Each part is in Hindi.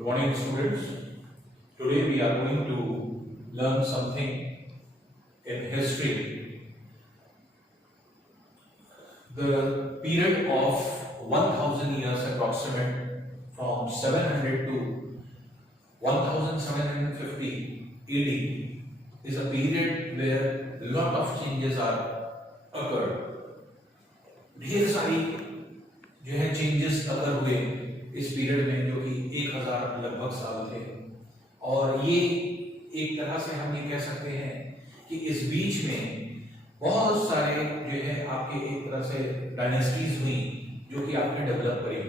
Good morning, students. Today we are going to learn something in history. The period of 1000 years approximate from 700 to 1750 AD is a period where a lot of changes are occurred. ढेर सारी जो है चेंजेस अगर हुए इस पीरियड में, जो कि 1000 लगभग साल थे, और ये एक तरह से हम ये कह सकते हैं कि इस बीच में बहुत सारे जो है आपके एक तरह से डायनेस्टीज हुई जो कि आपने डेवलप करी।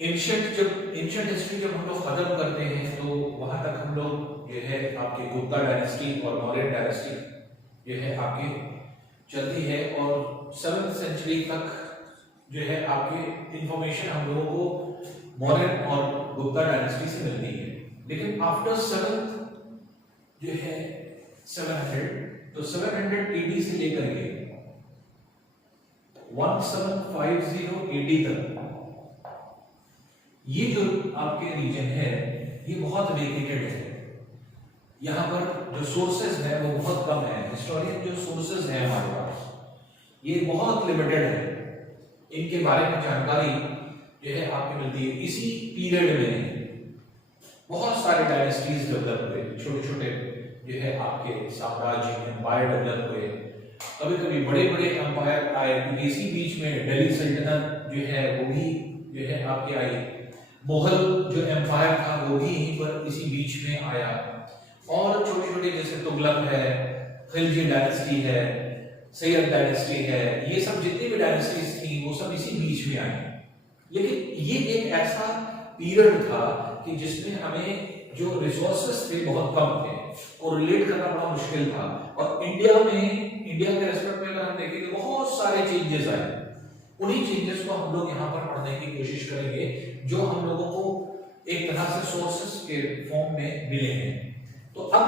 एंशिएंट हिस्ट्री जब हम लोग खत्म करते हैं तो वहां तक हम लोग जो है आपके गुप्ता डायनेस्टी और मौर्य डायनेस्टी जो है आपके चलती है, और 7th सेंचुरी तक जो है आपके इंफॉर्मेशन हम लोगों को मौर्य और गुप्ता डायनेस्टी से मिलती है। लेकिन आफ्टर 7th जो है 700, तो 700 AD से लेकर के 1750 AD तक ये जो आपके रीजन है ये बहुत वेकेटेड है। यहाँ पर जो सोर्सेज है वो बहुत कम है। हिस्टोरियन जो सोर्सेज है हमारे पास ये बहुत लिमिटेड है, इनके बारे में जानकारी जो है आपको मिलती है। इसी पीरियड में बहुत सारे डायनेस्टीज डेवलप हुए, छोटे छोटे जो है आपके साम्राज्य एम्पायर डेवलप हुए। कभी कभी बड़े बड़े एम्पायर आए, क्योंकि इसी बीच में दिल्ली सल्तनत जो है वो भी जो है आपके आई। मुगल जो एम्पायर था वो भी यहीं पर इसी बीच में आया, और छोटे छोटे जैसे तुगलक है, खिलजी डायनेस्टी है, सैयद डायनेस्टी है, ये सब जितनी भी डायनेस्टीज थी वो सब इसी बीच में आई। लेकिन ये एक ऐसा पीरियड था कि जिसमें हमें जो रिसोर्सेस थे बहुत कम थे और रिलेट करना बड़ा मुश्किल था। और इंडिया के रेस्पेक्ट में अगर हम देखें तो बहुत सारे चेंजेस आए। उन्हीं चेंजेस को हम लोग यहाँ पर पढ़ने की कोशिश करेंगे जो हम लोगों को एक तरह से सोर्सेस के फॉर्म में मिले हैं। तो अब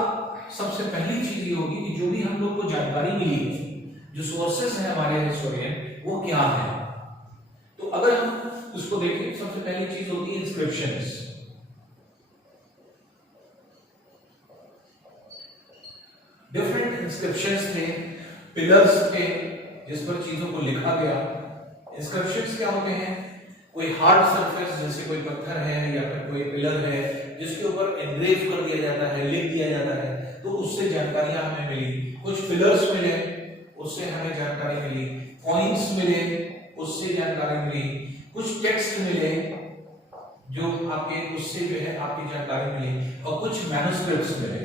सबसे पहली चीज ये होगी कि जो भी हम लोग को जानकारी मिली, जो सोर्सेस हैं हमारे हिस्टोरियन, वो क्या है। तो अगर हम उसको देखें, सबसे पहली चीज होती है इंस्क्रिप्शंस। डिफरेंट इंस्क्रिप्शंस थे, पिलर्स थे जिस पर चीजों को लिखा गया। इंस्क्रिप्शंस क्या होते हैं? कोई हार्ड सरफेस जैसे कोई पत्थर है या फिर कोई पिलर है जिसके ऊपर एनग्रेव कर दिया जाता है, लिख दिया जाता है, तो उससे जानकारियां हमें मिली। कुछ पिलर्स मिले, उससे हमें जानकारी मिली। कॉइन्स मिले, उससे जानकारी मिली। कुछ टेक्स्ट मिले जो आपके उससे जो है आपकी जानकारी मिली, और कुछ मैन्युस्क्रिप्ट्स मिले।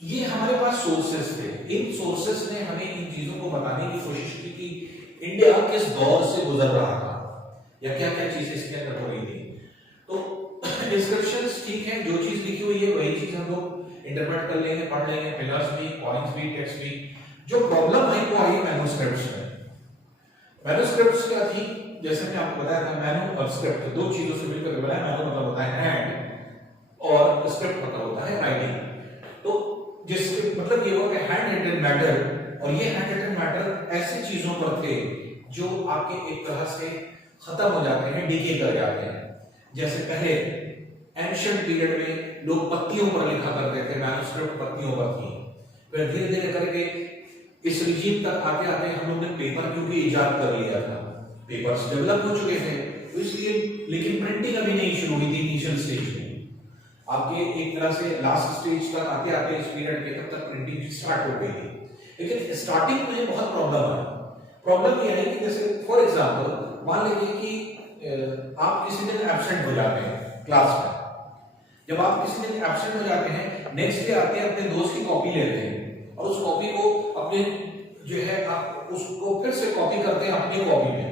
ये हमारे पास सोर्सेस थे। इन सोर्सेस ने हमें इन चीजों को बताने की कोशिश की कि इंडिया किस दौर से गुजर रहा था या क्या क्या चीजें इसके अंदर हो रही थी। तो इंस्क्रिप्शंस ठीक है, जो चीज लिखी हुई है वही चीज हम लोग इंटरप्रेट कर लेंगे, पढ़ लेंगे, पिलर्स भी, कॉइन्स भी, टेक्स्ट भी। जो प्रॉब्लम आई वो आई मैन्युस्क्रिप्ट्स में। मैन्युस्क्रिप्ट्स क्या थी? जैसे मैंने आपको बताया था, मैनु और स्क्रिप्ट दो चीजों से मिलकर बना है। मैनु मतलब होता है हैंड और स्क्रिप्ट मतलब होता है राइटिंग। तो जिसके मतलब ये हुआ कि हैंड रिटन मैटर, और ये हैंड रिटन मैटर ऐसी चीजों पर थे जो आपके एक तरह से खत्म हो जाते हैं, डिके कर जाते हैं। जैसे पहले एंशिएंट पीरियड में लोग पत्तियों पर लिखा करते थे, मैन्युस्क्रिप्ट पत्तियों पर थी। फिर धीरे धीरे करके इस रिजीम तक आते आते हम लोग ने पेपर क्योंकि इजाद कर लिया था, पेपर्स डेवलप हो चुके थे, तो इसलिए। लेकिन प्रिंटिंग अभी नहीं शुरू हुई थी इनिशियल स्टेज में। आपके एक तरह से लास्ट स्टेज तक आते आते इस पीरियड के तब तक प्रिंटिंग स्टार्ट हो गई थी। लेकिन स्टार्टिंग में बहुत प्रॉब्लम है। प्रॉब्लम ये है कि जैसे फॉर एग्जांपल मान लीजिए कि आप किसी दिन एब्सेंट हो जाते हैं क्लास में। जब आप किसी दिन एब्सेंट हो जाते हैं, नेक्स्ट डे आते हैं, अपने दोस्त की कॉपी लेते हैं और उस कॉपी को अपने जो है आप उसको फिर से कॉपी करते हैं अपनी कॉपी में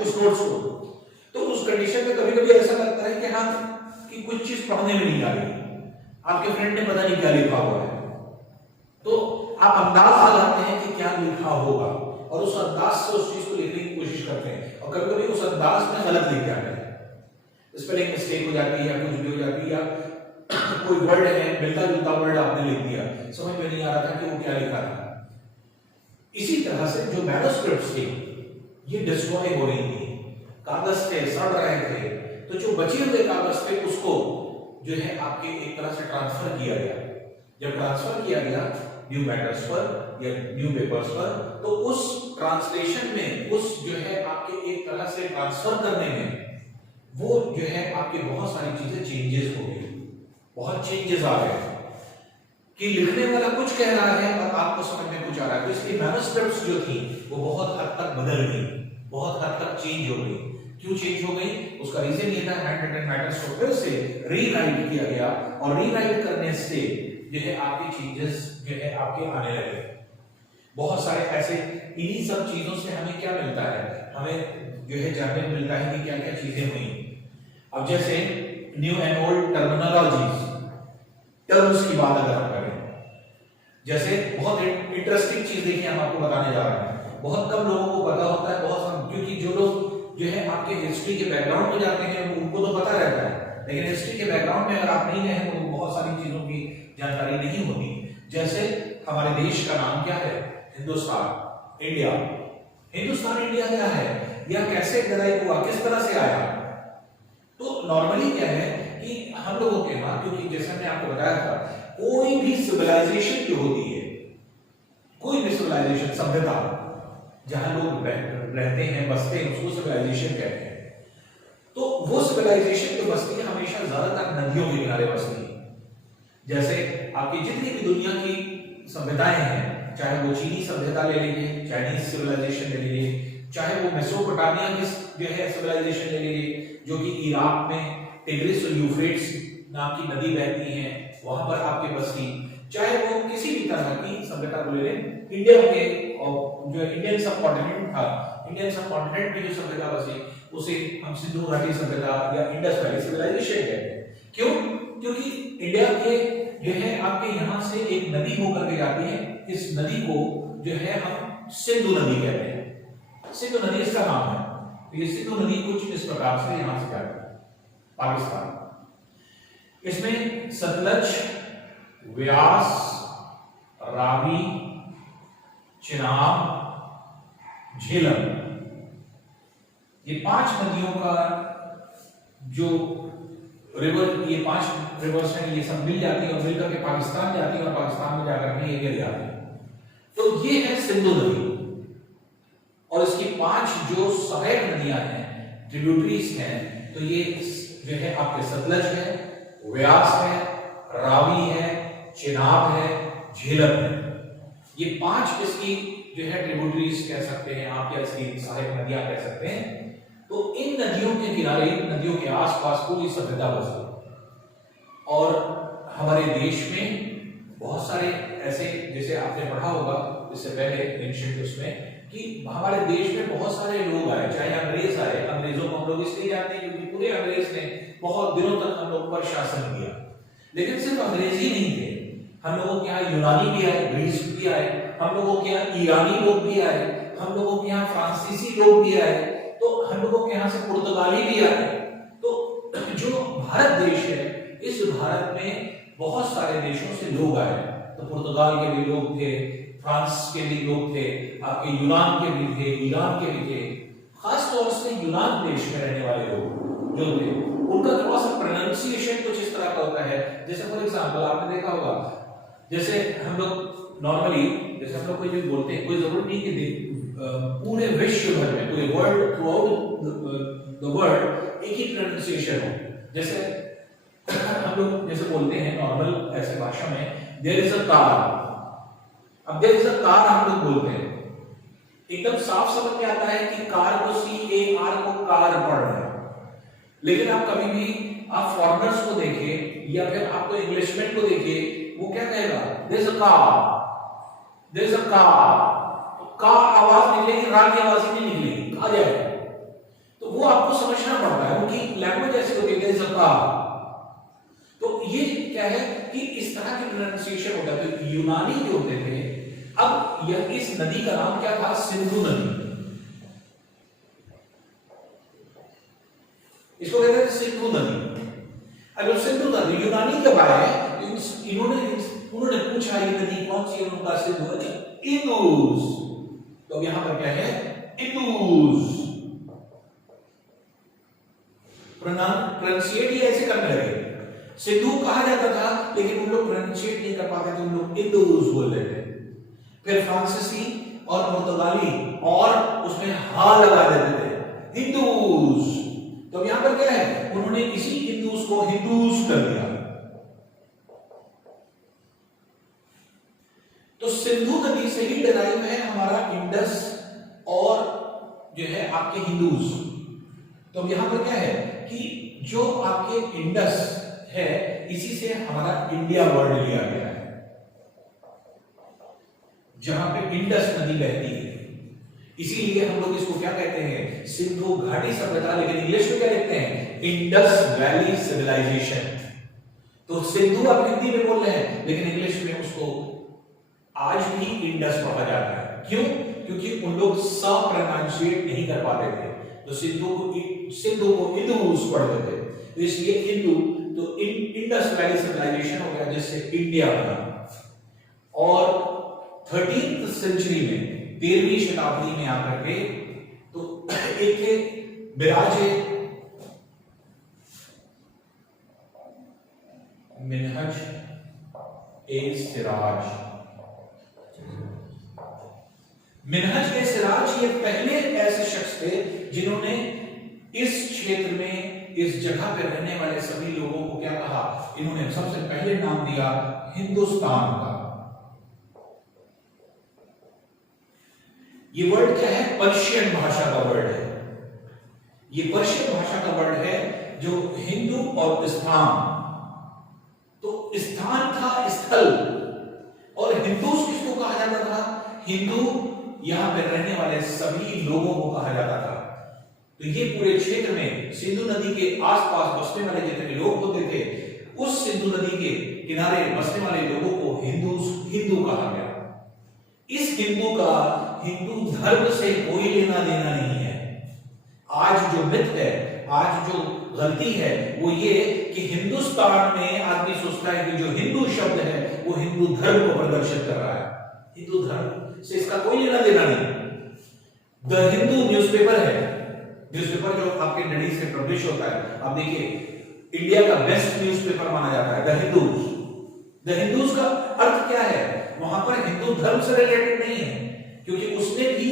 उस नोट्स को। तो उस कंडीशन में कभी कभी ऐसा लगता है कि हाँ कि कुछ चीज पढ़ने में नहीं आ रही, आपके फ्रेंड ने पता नहीं क्या लिखा हुआ है, तो आप अंदाज लगाते हैं कि क्या लिखा होगा और उस अंदाज से उस चीज को लिखने की कोशिश करते हैं, और कभी कभी उस अंदाज में गलत लिख जाते हैं, स्पेलिंग मिस्टेक हो जाती है या कुछ भी हो जाती है, या कोई वर्ड है मिलता जुलता वर्ड आपने लिख दिया, समझ में नहीं आ रहा था कि वो क्या लिखा था। इसी तरह से जो मैन्युस्क्रिप्ट्स थी ये डिस्ट्रॉय हो रही थी, कागज थे सड़ रहे थे, तो जो बचे हुए कागज थे उसको जो है आपके एक तरह से ट्रांसफर किया गया। जब ट्रांसफर किया गया न्यू मैटर्स पर या न्यू पेपर्स पर, तो उस ट्रांसलेशन में, उस जो है आपके एक तरह से ट्रांसफर करने में वो जो है आपके बहुत सारी चीजें चेंजेस हो गई, बहुत चेंजेस आ गए कि लिखने वाला कुछ कह रहा है और आपको समझ में कुछ आ रहा है। तो इसकी मैन्युस्क्रिप्ट्स जो थी वो बहुत हद तक बदल गई, बहुत हद तक चेंज हो गई। क्यों चेंज हो गई? उसका रीजन ये था हैंड रिटन मैटर्स को फिर से रीराइट किया गया और रीराइट करने से जो है आपके चेंजेस जो है आपके आने लगे। बहुत सारे ऐसे, इन्हीं सब चीजों से हमें क्या मिलता है, हमें जो है जानने को मिलता है कि क्या क्या चीजें हुई। अब जैसे new and old terminologies, terms की बात अगर हम करें, जैसे बहुत इंटरेस्टिंग चीज देखिए हम आपको बताने जा रहे हैं, बहुत कम लोगों को पता होता है, बहुत क्योंकि जो लोग जो है आपके हिस्ट्री के बैकग्राउंड में जाते हैं उनको तो पता रहता है, लेकिन हिस्ट्री के बैकग्राउंड में अगर आप नहीं गए तो बहुत सारी चीजों की जानकारी नहीं होती। जैसे हमारे देश का नाम क्या है? हिंदुस्तान, इंडिया। हिंदुस्तान इंडिया क्या है या कैसे डिराइव हुआ, किस तरह से आया? तो नॉर्मली क्या है कि हम लोगों के यहाँ, क्योंकि जैसे मैंने आपको बताया था, कोई भी सिविलाइजेशन जो होती है, कोई भी सिविलाइजेशन, सभ्यता जहां लोग रहते हैं, बसते हैं, उसको सिविलाइजेशन कहते हैं। तो वो सिविलाइजेशन जो बसती है हमेशा ज्यादातर नदियों के किनारे बसती है। जैसे आपकी जितनी भी दुनिया की सभ्यताएं हैं, चाहे वो चीनी सभ्यता ले लीजिए, चाइनीज सिविलाइजेशन ले लीजिए, चाहे वो मेसोपोटामिया की जो है सिविलाइजेशन ले लीजिए, जो कि इराक में टिग्रिस और यूफ्रेट्स नाम की नदी बहती है, वहां पर आपके बसती, चाहे वो किसी भी तरह की सभ्यता को ले लें, इंडिया के और जो इंडियन सब कॉन्टिनेंट था, इंडियन सब कॉन्टिनेंट में जो सभ्यता बसी उसे हम सिंधु घाटी सभ्यता या इंडस वैली सिविलाइजेशन कहते हैं। क्यों? क्योंकि इंडिया के जो है आपके यहाँ से एक नदी होकर के जाती है, इस नदी को जो है हम सिंधु नदी कहते हैं। सिंधु नदी इसका नाम है। ये सिंधु नदी कुछ इस प्रकार से यहां से जाती है पाकिस्तान। इसमें सतलज, व्यास, रावी, चिनाब, झेलम, ये 5 नदियों का जो रिवर, ये 5 रिवर्स हैं, ये सब मिल जाती है और मिलकर के पाकिस्तान जाती है और पाकिस्तान में जाकर के ये गिर जाती है। तो ये है सिंधु नदी और इसकी 5 जो सहायक नदियां हैं, ट्रिब्यूटरीज हैं, तो ये जो है आपके सतलज है, व्यास है, रावी है, चिनाब है, झेलम है। ये 5 इसकी जो है ट्रिब्यूटरीज कह सकते हैं आप, या इसकी सहायक नदियां कह सकते हैं। तो इन नदियों के किनारे, नदियों के आसपास पूरी सभ्यता बसी। और हमारे देश में बहुत सारे ऐसे, जैसे आपने पढ़ा होगा इससे पहले एंशिएंट उसमें, कि हमारे देश में बहुत सारे लोग आए, चाहे अंग्रेज आए। अंग्रेजों को हम लोग इसलिए जानते हैं क्योंकि पूरे अंग्रेज ने बहुत दिनों तक हम लोग पर शासन किया। लेकिन सिर्फ अंग्रेज ही नहीं थे, हम लोगों के यहाँ यूनानी भी आए, ग्रीस भी आए, हम लोगों के यहाँ ईरानी लोग भी आए, हम लोगों के यहाँ फ्रांसीसी लोग भी आए, तो हम लोगों के यहाँ से पुर्तगाली भी आए। तो जो भारत देश है, इस भारत में बहुत सारे देशों से लोग आए। तो पुर्तगाल के भी लोग थे, फ्रांस के भी लोग थे, आपके यूनान के भी थे, ईरान के भी थे। खास तौर से यूनान देश में रहने वाले लोग जो थे, उनका थोड़ा सा प्रोनाउंसिएशन कुछ इस तरह का होता है। जैसे फॉर एग्जांपल आपने देखा होगा, जैसे हम लोग नॉर्मली, जैसे हम लोग कोई भी बोलते हैं, कोई जरूरत नहीं कि पूरे विश्व भर में, पूरे world, through out the world एक ही प्रोनाउंसिएशन हो। जैसे हम लोग जैसे बोलते हैं नॉर्मल ऐसे भाषा में, देयर इज अ कार। अब देयर इज अ कार हम लोग बोलते हैं, एकदम साफ समझ में आता है कि कार को CAR को कार पढ़ रहे हैं। लेकिन आप कभी भी आप फॉरेनर्स को देखें या फिर आपको इंग्लिशमैन को देखिए, वो क्या कहेगा? There is a car, there is a car. का आवाज निकलेगी, रा की आवाज ही नहीं निकलेगी, आ जाएगा। तो वो आपको समझना पड़ता है, उनकी लैंग्वेज ऐसी होती है, देयर इज अ कार। तो ये क्या है कि इस तरह की प्रोनाउंसिएशन होता है। तो यूनानी जो होते थे, अब यह इस नदी का नाम क्या था? सिंधु नदी। इसको कहते हैं सिंधु नदी। अगर सिंधु नदी यूनानी के बारे में इन्होंने पूछा ये नदी कौन सी है? उनका सिंधु, इंदुस। तो अब यहां पर क्या है, इंदूज। प्रोनाउंसिएट ये ऐसे करने लगे, सिंधु कहा जाता था लेकिन उन लोग प्रोनाउंसिएट नहीं कर पाते थे, उन लोग इंदूज बोल रहे थे। फिर फ्रांसीसी और पुर्तगाली और उसमें हा लगा देते थे, हिंदूज। तो यहां पर क्या है, उन्होंने इसी हिंदूज को हिंदूज कर दिया। तो सिंधु नदी से ही डिराइव है हमारा इंडस और जो है आपके हिंदूज। तो अब यहां पर क्या है कि जो आपके इंडस है इसी से हमारा इंडिया वर्ड लिया गया है, जहां पे इंडस नदी बहती है। इसीलिए हम लोग इसको क्या कहते हैं, सिंधु घाटी सभ्यता, लेकिन इंग्लिश में क्या लिखते हैं, इंडस वैली सिविलाइजेशन। तो सिंधु आप हिंदी में बोल रहे हैं लेकिन इंग्लिश में उसको आज भी इंडस पढ़ा जाता है। क्यों? क्योंकि उन लोग स प्रोनाउंसिएट नहीं कर पाते थे, तो सिंधु को इंदूस पढ़ते थे, तो इसलिए हिंदू तो इंडस वैली सिविलाइजेशन हो गया, जिससे इंडिया बना। और 13th सेंचुरी में, 13वीं शताब्दी में आकर के तो एक थे बिराजे मिनहज ए सिराज। मिनहज ए सिराज ये पहले ऐसे शख्स थे जिन्होंने इस क्षेत्र में, इस जगह पे रहने वाले सभी लोगों को क्या कहा, इन्होंने सबसे पहले नाम दिया हिंदुस्तान का। ये वर्ड क्या है, पर्शियन भाषा का वर्ड है। ये पर्शियन भाषा का वर्ड है जो हिंदू और स्थान, तो स्थान था स्थल, और हिंदूस किसको कहा जाता था, हिंदू यहां पर रहने वाले सभी लोगों को कहा जाता था। तो ये पूरे क्षेत्र में सिंधु नदी के आसपास बसने वाले जितने लोग होते थे, उस सिंधु नदी के किनारे बसने वाले लोगों को हिंदू कहा गया। इस हिंदू का हिंदू धर्म से कोई लेना देना नहीं है। आज जो मिथ है, आज जो गलती है वो ये कि हिंदुस्तान में आदमी सोचता है कि जो हिंदू शब्द है वो हिंदू धर्म को प्रदर्शित कर रहा है। हिंदू धर्म से इसका कोई लेना देना नहीं। द हिंदू न्यूज़पेपर है, न्यूज़पेपर जो आपके नडी से पब्लिश होता है, आप देखिए इंडिया का बेस्ट न्यूज़पेपर माना जाता है द हिंदूज। द हिंदूज का अर्थ क्या है, वहां पर हिंदू धर्म से रिलेटेड नहीं है, क्योंकि उसने भी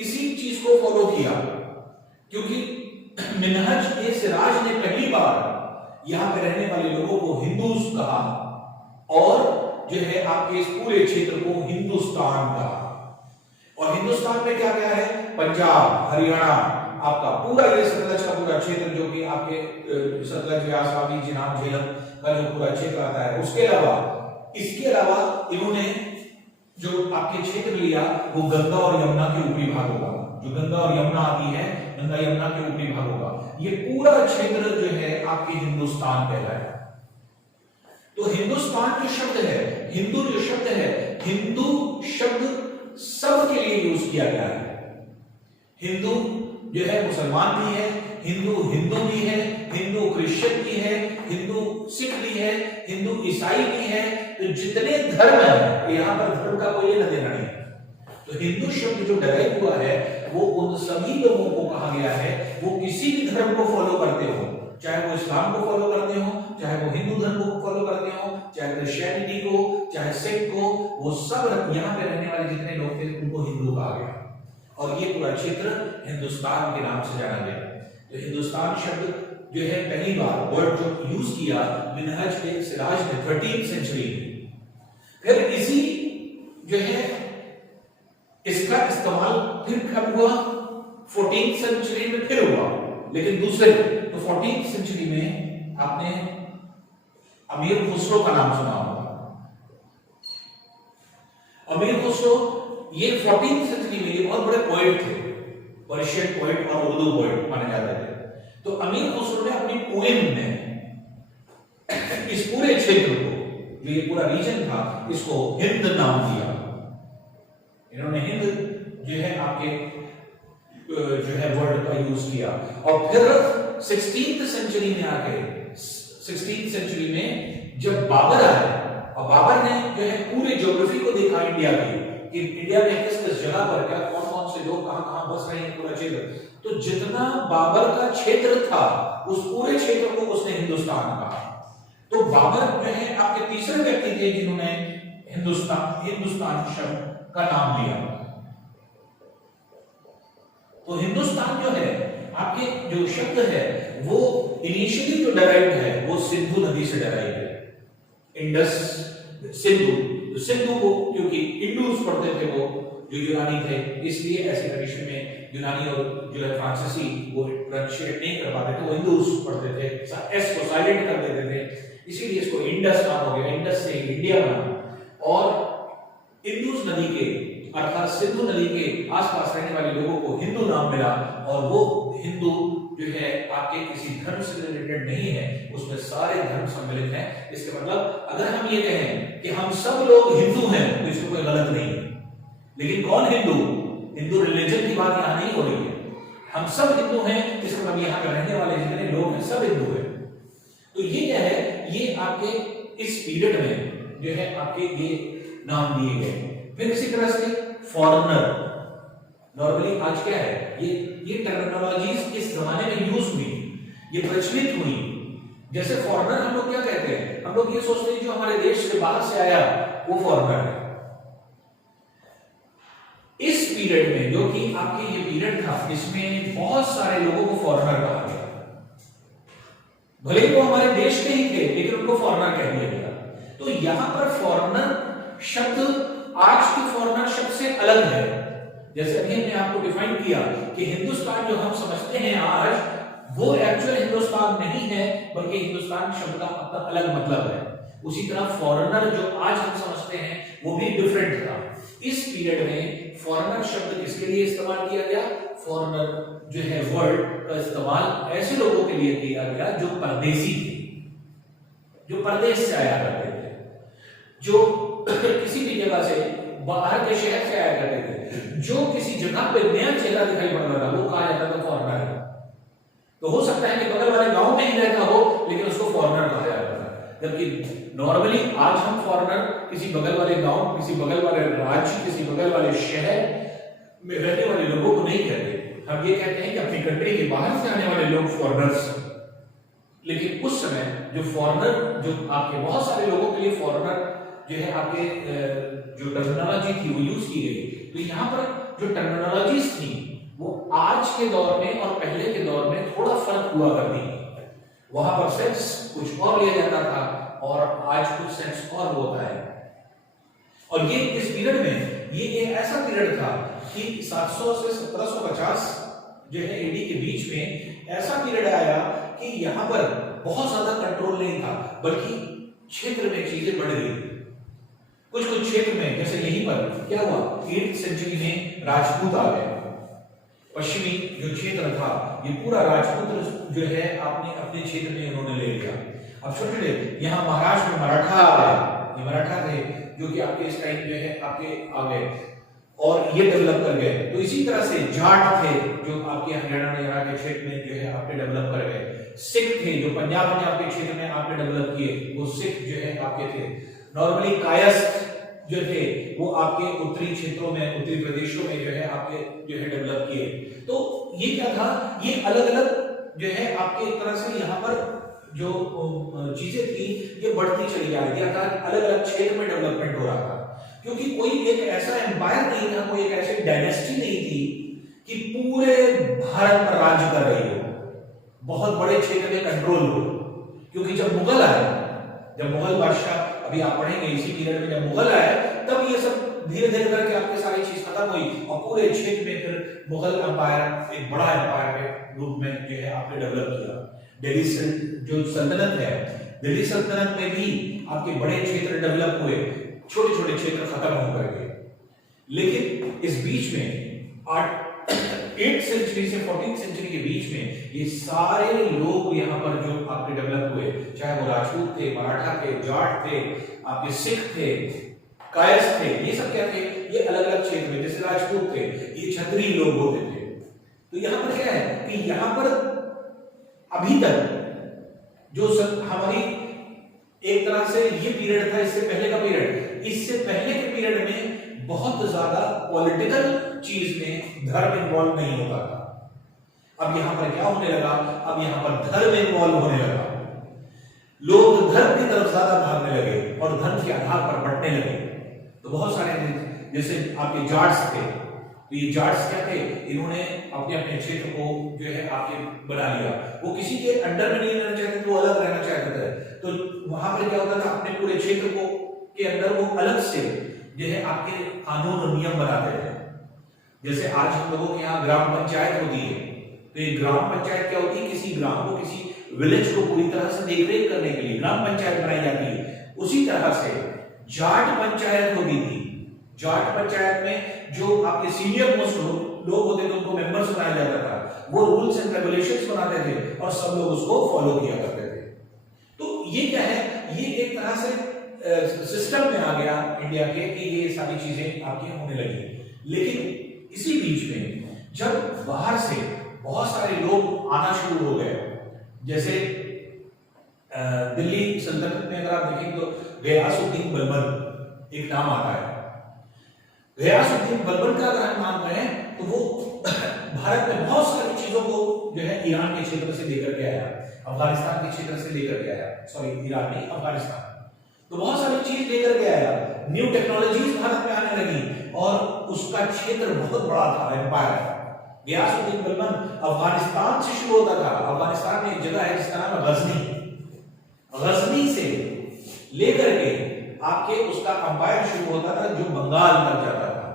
इसी चीज को फॉलो किया। क्योंकि मिनहज ए सिराज ने पहली बार यहां पे रहने वाले लोगों को हिंदूज कहा और जो है आपके इस पूरे क्षेत्र को हिंदुस्तान कहा। और हिंदुस्तान में क्या क्या है, पंजाब, हरियाणा, आपका पूरा ये सतलज का पूरा क्षेत्र जो कि आपके सतलज, व्यास, रावी, जिनाब, झेलम का जो पूरा क्षेत्र आता है, उसके अलावा इसके अलावा इन्होंने जो आपके क्षेत्र लिया वो गंगा और यमुना के ऊपरी भाग होगा। जो गंगा और यमुना आती है, गंगा यमुना के ऊपरी भाग होगा। ये पूरा क्षेत्र जो है आपके हिंदुस्तान कहलाएगा। तो हिंदुस्तान जो शब्द है, हिंदू जो शब्द है, हिंदू शब्द सब के लिए यूज किया गया है। हिंदू जो है मुसलमान भी है, हिंदू हिंदू भी है, हिंदू क्रिश्चियन भी है, हिंदू सिख भी है, हिंदू ईसाई भी है। तो जितने धर्म है, यहाँ पर धर्म का कोई लेना देना नहीं। तो हिंदू शब्द जो डराइव हुआ है वो उन सभी लोगों को कहा गया है, वो किसी भी धर्म को फॉलो करते हो, चाहे वो इस्लाम को फॉलो करते हो, चाहे वो हिंदू धर्म को फॉलो करते हो, चाहे क्रिश्चियनिटी को, चाहे सिख को, वो सब यहाँ पे रहने वाले जितने लोग थे उनको हिंदू कहा गया। और ये पूरा क्षेत्र हिंदुस्तान के नाम से जाना गया। तो हिंदुस्तान शब्द जो है पहली बार वर्ड जो यूज किया मिनहज ए सिराज ने 13th सेंचुरी में। फिर इसी जो है इसका इस्तेमाल फिर कब हुआ, 14th सेंचुरी में फिर हुआ, लेकिन दूसरे। तो 14th सेंचुरी में आपने अमीर खुसरो का नाम सुना होगा। अमीर खुसरो ये 14th सेंचुरी में ये बहुत बड़े पोएट थे, पर्शियन पोएट और उर्दू पोएट माने जाते थे। तो अमीर खुसरो ने अपनी पोएम में इस पूरे क्षेत्र को, जो ये पूरा रीजन था, इसको हिंद नाम दिया। इन्होंने हिंद जो है आपके जो है वर्ड का यूज किया। और फिर 16th सेंचुरी में आके, 16th सेंचुरी में जब बाबर आए और बाबर ने जो है पूरे ज्योग्राफी को देखा इंडिया की, कि इंडिया में किस किस जगह पर क्या कौन कौन से लोग कहां कहां बस रहे हैं पूरा क्षेत्र, तो जितना बाबर का क्षेत्र था उस पूरे क्षेत्र को उसने हिंदुस्तान कहा। तो बाबर जो है आपके तीसरे व्यक्ति थे जिन्होंने हिंदुस्तान शब्द का नाम लिया। तो हिंदुस्तान जो है आपके जो शब्द है वो इनिशियली जो डेराइव्ड है वो सिंधु नदी से डेराइव्ड है, इंडस सिंधु को, क्योंकि इंडूस पढ़ते थे वो जो यूनानी थे, इसलिए ऐसे कंडीशन में यूनानी और जो है फ्रांसीसी वो प्रोनाउंसिएट नहीं कर पाते थे, वो इंडूस पढ़ते थे, एस को साइलेंट कर देते थे, इसीलिए इसको इंडस नाम हो गया, इंडस से इंडिया बना। और इंडूस नदी के अर्थात सिंधु नदी के आसपास रहने वाले लोगों को हिंदू नाम मिला, और वो हिंदू जो है आपके किसी धर्म से रिलेटेड नहीं है, उसमें सारे धर्म सम्मिलित हैं। इसके मतलब अगर हम ये कहें कि हम सब लोग हिंदू हैं तो इसमें कोई गलत नहीं है, लेकिन कौन हिंदू, हिंदू रिलीजन की बात यहां नहीं हो रही है, हम सब हिंदू हैं, इसका मतलब यहां पर रहने वाले जितने लोग हैं सब हिंदू हैं। तो ये क्या है, ये आपके इस पीरियड में जो है आपके ये नाम दिए गए। फिर इसी तरह से फॉरेनर, नॉर्मली आज क्या है, ये टर्मिनोलॉजीज इस जमाने में यूज हुई, ये प्रचलित हुई। जैसे फॉरेनर हम लोग क्या कहते हैं, हम लोग ये सोचते हैं जो हमारे देश से बाहर से आया वो फॉरेनर है। इस पीरियड में जो कि आपके ये पीरियड था, इसमें बहुत सारे लोगों को फॉरेनर कहा गया, भले ही वो हमारे देश के ही थे लेकिन उनको फॉरेनर कह दिया गया। तो यहां पर फॉरेनर शब्द आज के फॉरेनर शब्द से अलग है। जैसे अभी हमने आपको डिफाइन किया कि हिंदुस्तान जो हम समझते हैं आज, वो एक्चुअल हिंदुस्तान नहीं है, बल्कि हिंदुस्तान शब्द का अपना अलग मतलब है। उसी तरह फॉरेनर जो आज हम समझते हैं वो भी डिफरेंट था। इस पीरियड में फॉरेनर शब्द किसके लिए इस्तेमाल किया गया, फॉरेनर जो है वर्ड का इस्तेमाल ऐसे लोगों के लिए किया गया जो परदेसी थे, जो परदेश से आया करते थे, जो किसी भी जगह से बाहर के शहर से आया करते थे, जो किसी जगह पे नया चेहरा दिखाई पड़ रहा था वो कहा जाता था फॉरेनर है। तो हो सकता है कि बगल वाले गांव में ही रहता हो लेकिन उसको फॉरेनर कहा जाता था, जबकि नॉर्मली आज हम फॉरेनर किसी बगल वाले गांव, किसी बगल वाले राज्य, किसी बगल वाले शहर में रहने वाले लोगों को नहीं कहते, हम ये कहते हैं कि अपनी कंट्री के बाहर से आने वाले लोग फॉरेनर्स। लेकिन उस समय जो फॉरेनर, जो आपके बहुत सारे लोगों के लिए फॉरेनर जो है आपके जो टर्मिनोलॉजी थी वो यूज की गई। तो यहाँ पर जो टर्मिनोलॉजीज थी वो आज के दौर में और पहले के दौर में थोड़ा फर्क हुआ करती है। वहां पर सेंस कुछ और लिया जाता था और आज कुछ सेंस और होता है। और ये इस पीरियड में ये एक ऐसा पीरियड था कि 700 से 1750 जो है एडी के बीच में ऐसा पीरियड आया कि यहाँ पर बहुत ज्यादा कंट्रोल नहीं था, बल्कि क्षेत्र में चीजें बढ़ गई। कुछ कुछ क्षेत्र में जैसे यहीं पर क्या हुआ, 8th सेंचुरी में राजपूत आ गए, पश्चिमी जो क्षेत्र था ये पूरा राजपूत जो है आपने अपने क्षेत्र में इन्होंने ले लिया। अब छोटे यहाँ महाराष्ट्र में मराठा आ गए, ये मराठा थे जो कि आपके इस टाइम जो है आपके आ गए और ये डेवलप कर गए। तो इसी तरह से जाट थे जो आपके हरियाणा के क्षेत्र में जो है आपने डेवलप कर गए। सिख थे जो पंजाब के क्षेत्र में आपने डेवलप किए, वो सिख जो है आपके थे। नॉर्मली कायस्थ जो थे वो आपके उत्तरी क्षेत्रों में, उत्तरी प्रदेशों में जो है आपके जो है डेवलप किए। तो ये क्या था, ये अलग अलग जो है आपके एक तरह से यहाँ पर जो चीजें थी ये बढ़ती चली जा रही थी, अर्थात अलग अलग क्षेत्र में डेवलपमेंट हो रहा था। क्योंकि कोई एक ऐसा एम्पायर नहीं था, कोई एक ऐसी डायनेस्टी नहीं थी कि पूरे भारत पर राज्य कर रही हो, बहुत बड़े क्षेत्र में कंट्रोल हो। क्योंकि जब मुगल आए, जब मुगल बादशाह, अभी आप पढ़ेंगे इसी पीरियड में जब मुगल आए, तब ये सब धीरे धीरे करके आपके सारी चीज खत्म हुई और पूरे क्षेत्र में फिर मुगल एम्पायर एक बड़ा एम्पायर के रूप में जो है आपने डेवलप किया। दिल्ली जो सल्तनत है, दिल्ली सल्तनत में भी आपके बड़े क्षेत्र डेवलप हुए, छोटे छोटे क्षेत्र खत्म होकर गए। लेकिन इस बीच में 8th सेंचुरी से 14th सेंचुरी के बीच में ये सारे लोग यहाँ पर जो आपके डेवलप हुए, चाहे वो राजपूत थे, मराठा थे, जाट थे, आपके सिख थे, कायस्थ थे, ये सब क्या थे, ये अलग अलग क्षेत्र में, जैसे राजपूत थे ये क्षत्रिय लोग होते थे। तो यहाँ पर क्या है कि यहाँ पर अभी तक जो हमारी एक तरह से ये पीरियड था, इससे पहले का पीरियड, इससे पहले के पीरियड में बहुत ज्यादा पॉलिटिकल चीज में धर्म इन्वॉल्व नहीं होता था। अब यहां पर क्या होने लगा, अब यहां पर धर्म इन्वॉल्व होने लगा, लोग धर्म की तरफ ज्यादा भागने लगे और धर्म के आधार पर बंटने लगे। तो बहुत सारे जैसे आपके जाट्स थे, तो ये जाट्स क्या थे, इन्होंने अपने अपने क्षेत्र को जो है आपके बना लिया, वो किसी के अंडर में नहीं रहना चाहते थे, वो अलग रहना चाहते थे। तो वहां पर क्या होता था, अपने पूरे क्षेत्र को के अंदर वो अलग से जो है आपके कानून और नियम बनाते थे। जैसे आज हम लोगों के यहाँ ग्राम पंचायत होती है, तो ये ग्राम पंचायत क्या होती है, किसी ग्राम को, किसी विलेज को पूरी तरह से देखरेख करने के लिए ग्राम पंचायत बनाई जाती है। उसी तरह से जाट पंचायत होती थी। जाट पंचायत में जो आपके सीनियर मोस्ट लोग होते थे उनको मेंबर्स बनाया जाता था, वो रूल्स एंड रेगुलेशंस बनाते थे और सब लोग उसको फॉलो किया करते थे। तो ये क्या है, ये एक तरह से सिस्टम में आ गया इंडिया के कि ये सारी चीजें आपकी होने लगी। लेकिन इसी बीच में जब बाहर से बहुत सारे लोग आना शुरू हो गए, जैसे दिल्ली सल्तनत में अगर आप देखें तो गयासुद्दीन बलबन एक नाम आता है। गयासुद्दीन बलबन का अगर हम नाम करें तो वो भारत में बहुत सारी चीजों को जो है ईरान के क्षेत्र से लेकर के आया, अफगानिस्तान के क्षेत्र से लेकर के आया, सॉरी ईरान नहीं अफगानिस्तान, तो बहुत सारी चीज लेकर के आया। न्यू टेक्नोलॉजीज भारत में आने लगी और उसका क्षेत्र बहुत बड़ा था, एम्पायर। गयासुद्दीन बलबन अफगानिस्तान से शुरू होता था। अफगानिस्तान में एक जगह है जिसका नाम है गजनी। गजनी से लेकर के आपके उसका अंपायर शुरू होता था जो बंगाल तक जाता था,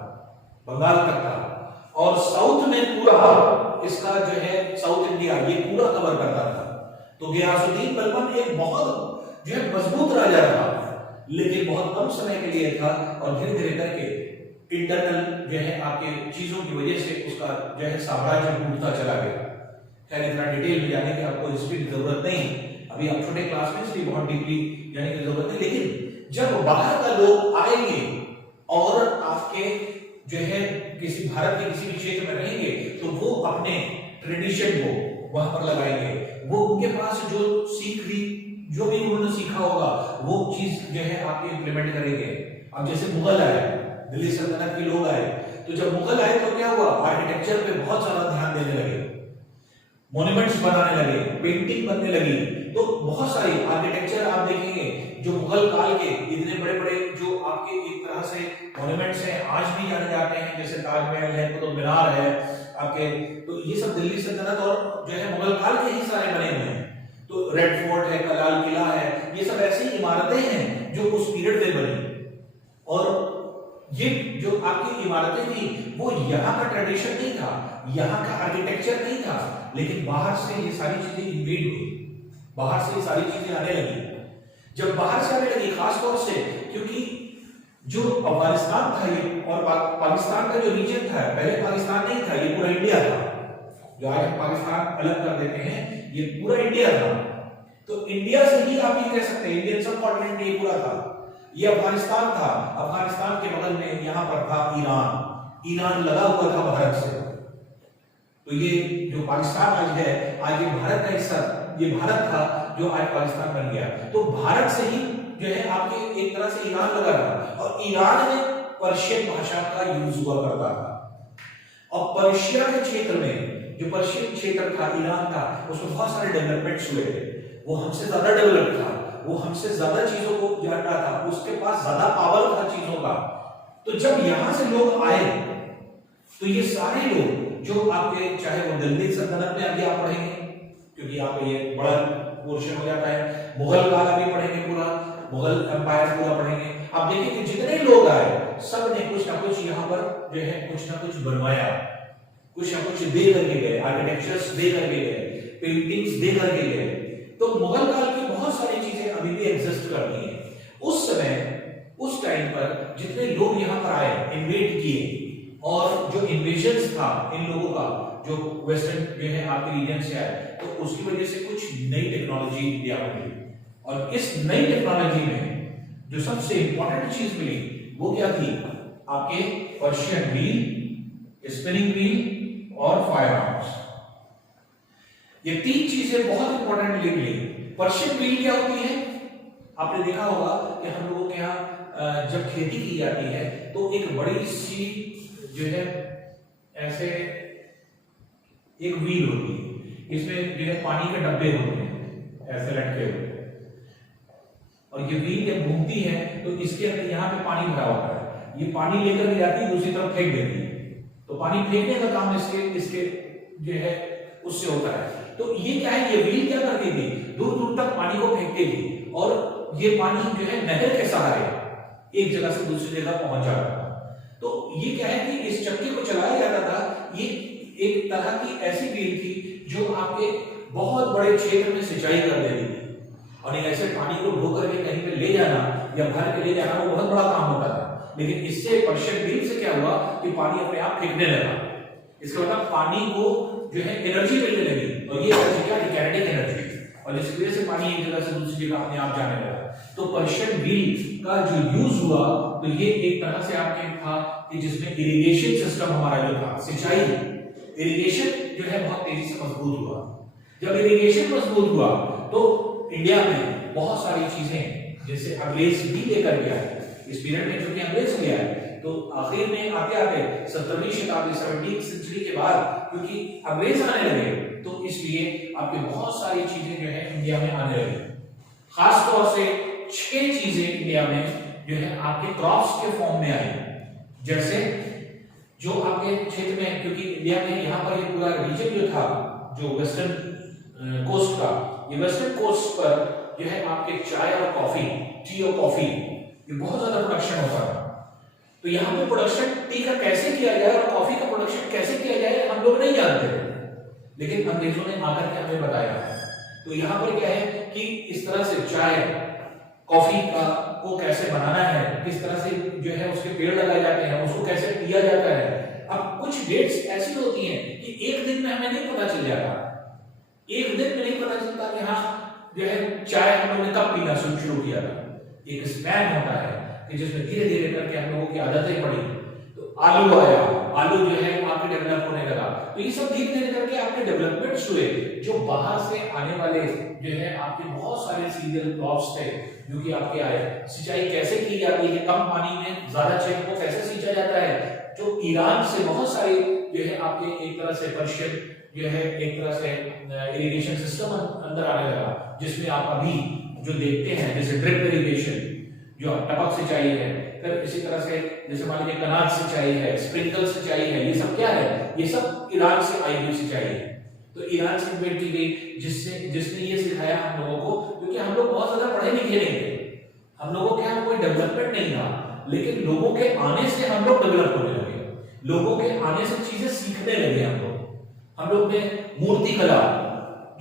बंगाल तक था, और साउथ में पूरा इसका जो है साउथ इंडिया ये पूरा कवर करता था। तो गयासुद्दीन बलबन एक बहुत जो है मजबूत राजा था, लेकिन बहुत कम समय के लिए था और धीरे धीरे करके इंटरनल जो है आपके चीजों की वजह से उसका जो है साम्राज्य टूटता चला गया। खैर इतना डिटेल में जाने की आपको हिस्ट्री की जरूरत नहीं, अभी आप छोटे क्लास में इसलिए बहुत डीपली जाने की जरूरत है। लेकिन जब बाहर का लोग आएंगे और आपके जो है किसी भारत के किसी भी क्षेत्र में रहेंगे तो वो अपने ट्रेडिशन को वहां पर लगाएंगे, वो उनके पास जो सीख ली जो भी उन्होंने सीखा होगा वो चीज जो है आपके इंप्लीमेंट करेंगे। अब जैसे मुगल आए, दिल्ली सल्तनत के लोग आए, तो जब मुगल आए तो क्या हुआ, आर्किटेक्चर पे बहुत ज्यादा ध्यान देने लगे, मॉन्यूमेंट्स बनाने लगे, पेंटिंग बनने लगी। तो बहुत सारी आर्किटेक्चर आप देखेंगे जो मुगल काल के इतने बड़े बड़े जो आपके एक तरह से मॉन्यूमेंट्स हैं आज भी जाने जाते हैं, जैसे ताजमहल है, कुतुब मीनार है आपके, तो ये सब दिल्ली सल्तनत और जो है मुगल काल के ही सारे बने हुए हैं। तो रेड फोर्ट है, लाल किला है, ये सब ऐसी इमारतें हैं जो उस पीरियड में बनी। और ये जो आपकी इमारतें थी वो यहाँ का ट्रेडिशन नहीं था, यहाँ का आर्किटेक्चर नहीं था, लेकिन बाहर से ये सारी चीजें इन्वेड हुई, बाहर से ये सारी चीजें आने लगी। जब बाहर से आने लगी खास तौर से क्योंकि जो अफगानिस्तान था ये और पाकिस्तान का जो रीजन था, पहले पाकिस्तान नहीं था, ये पूरा इंडिया था। जो आज हम पाकिस्तान अलग कर देते हैं ये पूरा इंडिया था। तो इंडिया से ही आप ये कह सकते हैं इंडियन सब कॉन्टिनेंट ये पूरा था, ये अफगानिस्तान था। अफगानिस्तान के बगल में यहां पर था ईरान, ईरान लगा हुआ था भारत से। तो ये जो पाकिस्तान आज है, आज ये भारत का हिस्सा, ये भारत था जो आज पाकिस्तान बन गया। तो भारत से ही जो है आपके एक तरह से ईरान लगा था और ईरान में पर्शियन भाषा का यूज हुआ करता था। और पर्शिया के क्षेत्र में जो पर्शियन क्षेत्र था, ईरान था, उसमें बहुत सारे डेवलपमेंट्स हुए थे। वो हमसे ज्यादा डेवलप था, वो हमसे ज्यादा चीजों को जानता था, उसके पास ज्यादा पावर था चीजों का। तो जब यहां से लोग आए तो ये सारे लोग जो आपके चाहे वो दिल्ली सल्तनत में अभी आप पढ़ेंगे क्योंकि आप ये बड़ा पोर्शन हो जाता है, मुगल काल अभी पढ़ेंगे, पूरा मुगल एम्पायर पूरा पढ़ेंगे। आप देखिए कि जितने लोग आए सब ने कुछ ना कुछ यहाँ पर जो है कुछ ना कुछ बनवाया, कुछ ना कुछ दे करके गए, आर्किटेक्चर्स दे करके गए, पेंटिंग्स दे करके गए। तो मुगल काल की बहुत सारी चीजें अभी भी एग्जिस्ट करती हैं। उस समय उस टाइम पर जितने लोग यहाँ पर आए, इन्वेड किए, और जो इन्वेजन्स था इन लोगों का जो वेस्टर्न जो है आपके रीजन से आए, तो उसकी वजह से कुछ नई टेक्नोलॉजी इंडिया में मिली। और इस नई टेक्नोलॉजी में जो सबसे इंपॉर्टेंट चीज मिली वो क्या थी, आपके पर्शियन व्हील, स्पिनिंग व्हील और फायर आर्म्स। ये तीन चीजें बहुत इंपॉर्टेंट मिली। पर्शियन व्हील क्या होती है, आपने देखा होगा कि हम लोगों के यहाँ जब खेती की जाती है तो एक बड़ी सी जो है ऐसे एक व्हील होती है, इसमें जो है पानी के डब्बे होते हैं ऐसे लटके हुए, और ये व्हील जब घूमती है तो इसके अंदर यहाँ पे पानी भरा होता है, ये पानी लेकर के जाती है दूसरी तरफ फेंक देती है, तो पानी फेंकने का काम इसके जो है उससे होता है। तो ये क्या है, ये व्हील क्या करती थी, दूर दूर तक पानी को फेंकती थी और ये पानी जो है नहर के सहारे एक जगह से दूसरी जगह पहुंच जाता था। तो ये क्या है कि इस चक्के को चलाया जाता था, ये एक तरह की ऐसी व्हील थी जो आपके बहुत बड़े क्षेत्र में सिंचाई कर देती थी, और ऐसे पानी को ढो करके कहीं पे ले जाना या भर के ले जाना वो बहुत बड़ा काम होता था। लेकिन इससे पर्शियन व्हील से क्या हुआ कि पानी अपने आप फेंकने लगा, इसका मतलब पानी को जो है एनर्जी मिलने लगी, और ये एनर्जी क्या है, काइनेटिक एनर्जी, और जिसकी वजह से पानी एक जगह से दूसरी जगह अपने आप जाने लगा। तो पर्शियन व्हील का जो यूज हुआ तो ये एक तरह से आपने था कि जिसमें इरिगेशन सिस्टम हमारा जो था, सिंचाई इरिगेशन जो है बहुत तेजी से मजबूत हुआ। जब इरिगेशन मजबूत हुआ तो इंडिया में बहुत सारी चीजें, जैसे अंग्रेज भी लेकर के आए इस पीरियड में, क्योंकि अंग्रेज ले आए तो आखिर में आते आते 17वीं शताब्दी 17th सेंचुरी के बाद क्योंकि अंग्रेज आने लगे तो इसलिए आपके बहुत सारी चीजें जो है इंडिया में आने लगी। खास तौर से 6 चीजें इंडिया में जो है आपके क्रॉप्स के फॉर्म में आई, जैसे जो आपके क्षेत्र में, क्योंकि इंडिया में यहाँ पर ये पूरा रीजन जो था जो वेस्टर्न कोस्ट का, ये वेस्टर्न कोस्ट पर जो है आपके चाय और कॉफी, टी और कॉफी, ये बहुत ज्यादा प्रोडक्शन होता है। तो यहाँ पे प्रोडक्शन टी का कैसे किया जाए और कॉफी का प्रोडक्शन कैसे किया जाए हम लोग नहीं जानते थे, लेकिन अंग्रेजों ने आकर के हमें बताया है। तो यहाँ पर क्या है कि इस तरह से चाय कॉफी का को कैसे बनाना है, किस तरह से जो है उसके पेड़ लगाए जाते हैं, उसको कैसे पिया जाता है। अब कुछ डेट्स ऐसी होती हैं कि एक दिन में हमें नहीं पता चल जाता, एक दिन में नहीं पता चलता कि हाँ जो है चाय हम लोगों ने कब पीना शुरू किया था। एक स्पैन होता है कि जिसमें धीरे धीरे करके हम लोगों की आदतें पड़ी। तो आलू आया, आलू जो है आपके डेवलप होने लगा, तो ये सब धीरे धीरे करके आपके डेवलपमेंट्स हुए। जो बाहर से आने वाले जो है आपके बहुत सारे सीरियल क्रॉप्स थे जो कि आपके आए। सिंचाई कैसे की जाती है, कम पानी में ज्यादा क्षेत्र को कैसे सींचा जाता है। जो ईरान से बहुत सारे जो है आपके एक तरह से पर्शियन जो है एक तरह से इरिगेशन सिस्टम अंदर आने लगा, जिसमें आप अभी जो देखते हैं जैसे ड्रिप इरिगेशन, जो टपक सिंचाई है, फिर इसी तरह से जैसे मान लीजिए कनाल सिंचाई है, स्प्रिंकल सिंचाई है, ये सब क्या है, ये सब ईरान से आई हुई सिंचाई है। तो ईरान से इन्वेंट की गई, जिसने ये सिखाया हम लोगों को, क्योंकि हम लोग बहुत ज्यादा पढ़े लिखे नहीं थे, हम लोगों के यहाँ कोई डेवलपमेंट नहीं था, लेकिन लोगों के आने से हम लोग डेवलप होने लगे, लोगों के आने से चीजें सीखने लगे हम लोग ने मूर्ति कला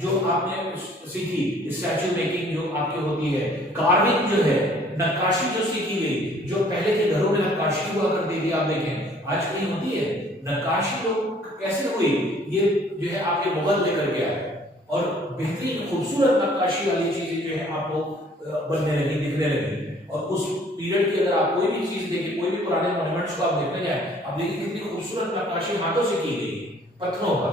जो आपने सीखी, स्टैचू मेकिंग जो आपकी होती है, कार्विंग जो है, नक्काशी जो सीखी गई, जो पहले के घरों में नक्काशी हुआ करती थी, आप देखें आज कहीं होती है नक्काशी, लोग कैसे हुई, ये जो है आपके मुगल लेकर के आए और बेहतरीन खूबसूरत नक्काशी वाली चीजें जो है आपको बनने लगी, दिखने लगी। और उस पीरियड की अगर आप कोई भी चीज देखिए, कोई भी पुराने मॉन्यूमेंट्स को आप देखने जाए, आप देखिए कितनी खूबसूरत नक्काशी हाथों से की गई पत्थरों पर।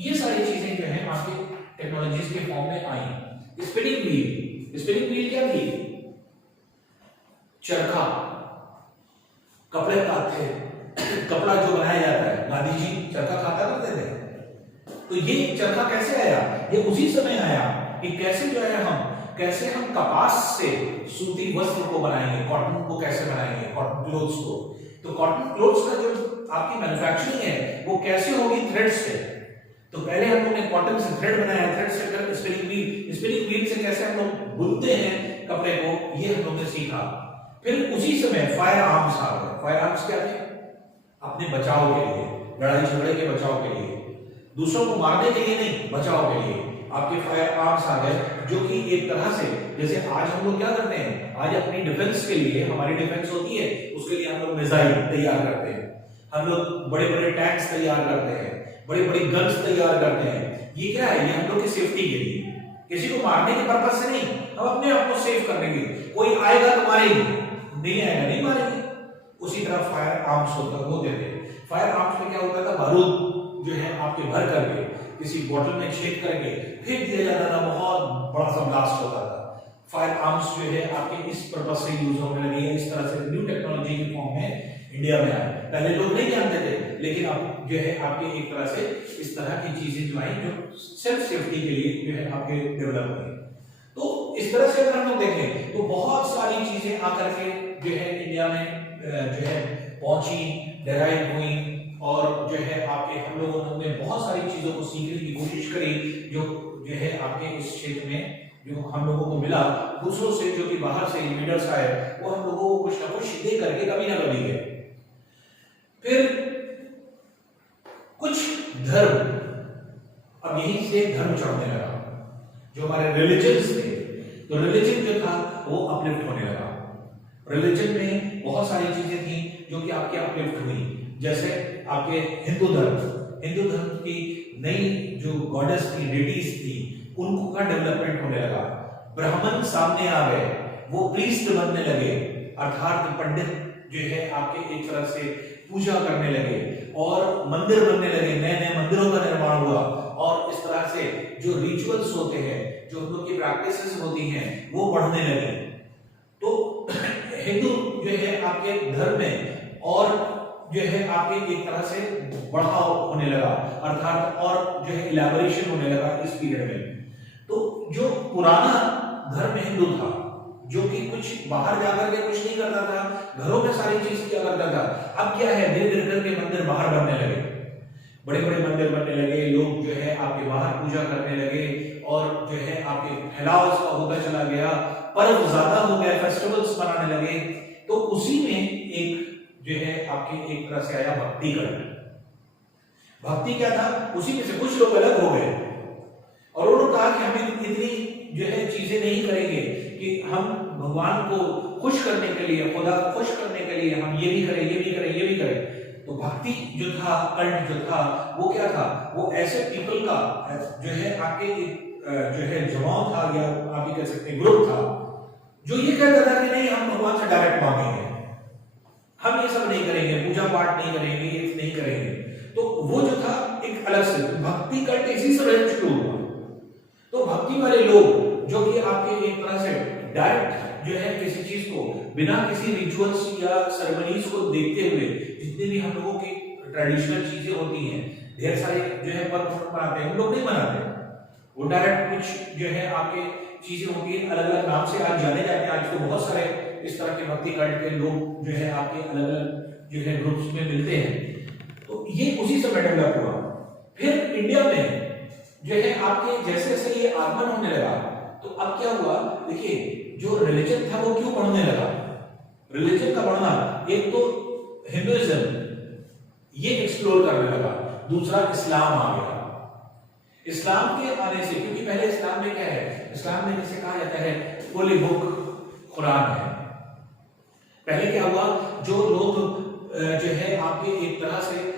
ये सारी चीजें जो है आपके टेक्नोलॉजीज के फॉर्म में आई। स्पिनिंग व्हील, स्पिनिंग व्हील क्या थी, चरखा, कपड़े काटते, कपड़ा जो बनाया जाता है, गांधी जी चरखा खाता करते थे। तो ये चरखा कैसे आया, ये उसी समय आया कि कैसे जो है कैसे हम कपास से सूती वस्त्र को बनाएंगे, कॉटन को कैसे बनाएंगे, कॉटन क्लोथ्स को। तो कॉटन क्लोथ्स का जो आपकी मैन्युफैक्चरिंग है वो कैसे होगी, थ्रेड से। तो पहले हम लोगों ने कॉटन से थ्रेड बनाया, थ्रेड से फिर स्पिनिंग व्हील से कैसे हम लोग बुनते हैं कपड़े को, ये हम लोगों ने सीखा। फिर उसी समय फायर आर्म्स आ गए। फायर आर्म्स क्या थे, अपने बचाव के लिए, लड़ाई झगड़े के बचाव के लिए, दूसरों को मारने के लिए नहीं, बचाव के लिए आपके फायर आर्म्स आ गए, जो कि एक तरह से जैसे आज हम लोग क्या करते हैं, आज अपनी डिफेंस के लिए, हमारी डिफेंस होती है उसके लिए हम लोग मिसाइल तैयार करते हैं, हम लोग बड़े बड़े टैंक्स तैयार करते हैं, बड़ी बड़ी गन्स तैयार करते हैं। ये क्या है, ये हम लोग की सेफ्टी के लिए, किसी को मारने के पर्पस से नहीं, हम अपने आप को सेफ करने के लिए। कोई आएगा तो मारेंगे, नहीं आएगा नहीं मारेंगे। उसी तरह फायर आर्म्स होते थे। फायर आर्म्स में क्या होता था, बारूद जो है आपके भर करके किसी बोतल में छेद करके फेंक दिया जाता था, बहुत बड़ा सा ब्लास्ट होता था। फायर आर्म्स जो है आपके इस पर्पस से यूज होने लगे, इस तरह से न्यू टेक्नोलॉजी के फॉर्म में इंडिया में आए। पहले लोग नहीं जानते थे, लेकिन अब जो है आपके एक तरह से इस तरह की चीजें जो आई, जो सेल्फ सेफ्टी के लिए जो है आपके डेवलप हुई। तो इस तरह से अगर हम लोग देखें तो बहुत सारी चीजें आकर के जो है इंडिया में जो है पहुंची, डेराइव हुई, और जो है आपके हम लोगों ने बहुत सारी चीजों को सीखने की कोशिश करी, जो है आपके इस क्षेत्र में जो हम लोगों को मिला दूसरों से, जो कि बाहर से लीडर्स आए, वो हम लोगों को कुछ ना कुछ दे करके कभी ना कभी गए। फिर कुछ धर्म, अब यहीं से धर्म चढ़ने लगा, जो हमारे रिलीजन्स थे, तो रिलीजन जो था वो अपलिफ्ट होने लगा। रिलीजन में बहुत सारी चीजें थी जो कि आपके अपलिफ्ट हुई, जैसे आपके हिंदू धर्म की नई जो गॉडेस थी, डेटीज थी, उनको का डेवलपमेंट होने लगा। ब्राह्मण सामने आ गए, वो प्रीस्ट बनने लगे, अर्थात पंडित जो है आपके एक तरह से पूजा करने लगे, और मंदिर बनने लगे, नए नए मंदिरों का निर्माण हुआ, और इस तरह से जो रिचुअल्स होते हैं, जो हम लोग की प्रैक्टिसेस होती हैं, वो बढ़ने लगे। तो हिंदू जो है आपके धर्म में और जो है आपके एक तरह से बढ़ाव होने लगा, अर्थात और जो है इलैबोरेशन होने लगा इस पीरियड में। तो जो पुराना धर्म हिंदू था, जो कि कुछ बाहर जाकर के कुछ नहीं करता था, घरों में सारी चीज किया करता था, अब क्या है, धीरे धीरे करके मंदिर बाहर बनने लगे, बड़े बड़े मंदिर बनने लगे, लोग जो है आपके बाहर पूजा करने लगे, और जो है आपके फैलाव इसका होता चला गया, पर्व ज्यादा हो गए, फेस्टिवल्स मनाने लगे। तो उसी में एक जो है आपके एक तरह से आया भक्ति कल्ट। भक्ति क्या था, उसी में से कुछ लोग अलग हो गए और उन्होंने कहा कि हम इतनी जो है चीजें नहीं करेंगे कि हम भगवान को खुश करने के लिए, खुदा को खुश करने के लिए हम ये भी करें, ये भी करें, ये भी करें। तो भक्ति जो था, कल्ट जो था, वो क्या था, वो ऐसे पीपल का जो है आपके जो है जमाव था, या आप ये कह सकते हैं ग्रुप था, जो ये कहता था कि नहीं, हम भगवान से डायरेक्ट मांगेंगे, हम ये सब नहीं करेंगे, पूजा पाठ नहीं करेंगे, ये नहीं करेंगे। तो वो जो था एक अलग से भक्ति कल्ट इसी से शुरू हुआ। तो भक्ति वाले लोग जो कि आपके एक तरह से डायरेक्ट जो है किसी चीज को बिना किसी रिचुअल्स या सेरेमनीज को देखते हुए, जितने भी हम लोगों की ट्रेडिशनल चीजें होती हैं, ढेर सारे जो है पर्व मनाते हैं, हम लोग नहीं मनाते, वो डायरेक्ट कुछ जो है आपके चीजें होती है, अलग अलग नाम से आज जाने जाते हैं। आज तो बहुत सारे इस तरह के भक्ति कल्ट के लोग जो है आपके अलग अलग जो है ग्रुप्स में मिलते हैं। तो ये उसी समय डेवलप हुआ। फिर इंडिया में जो है आपके जैसे जैसे ये आगमन होने लगा, तो अब क्या हुआ, देखिए जो रिलीजन था वो क्यों बढ़ने लगा, रिलीजन का बढ़ना, एक तो हिंदुइज्म ये एक्सप्लोर करने लगा, दूसरा इस्लाम आ गया। इस्लाम के आने से, क्योंकि पहले इस्लाम में क्या है, इस्लाम में जिसे कहा जाता है होली बुक कुरान है। पहले क्या हुआ, जो लोग जो है आपके एक तरह से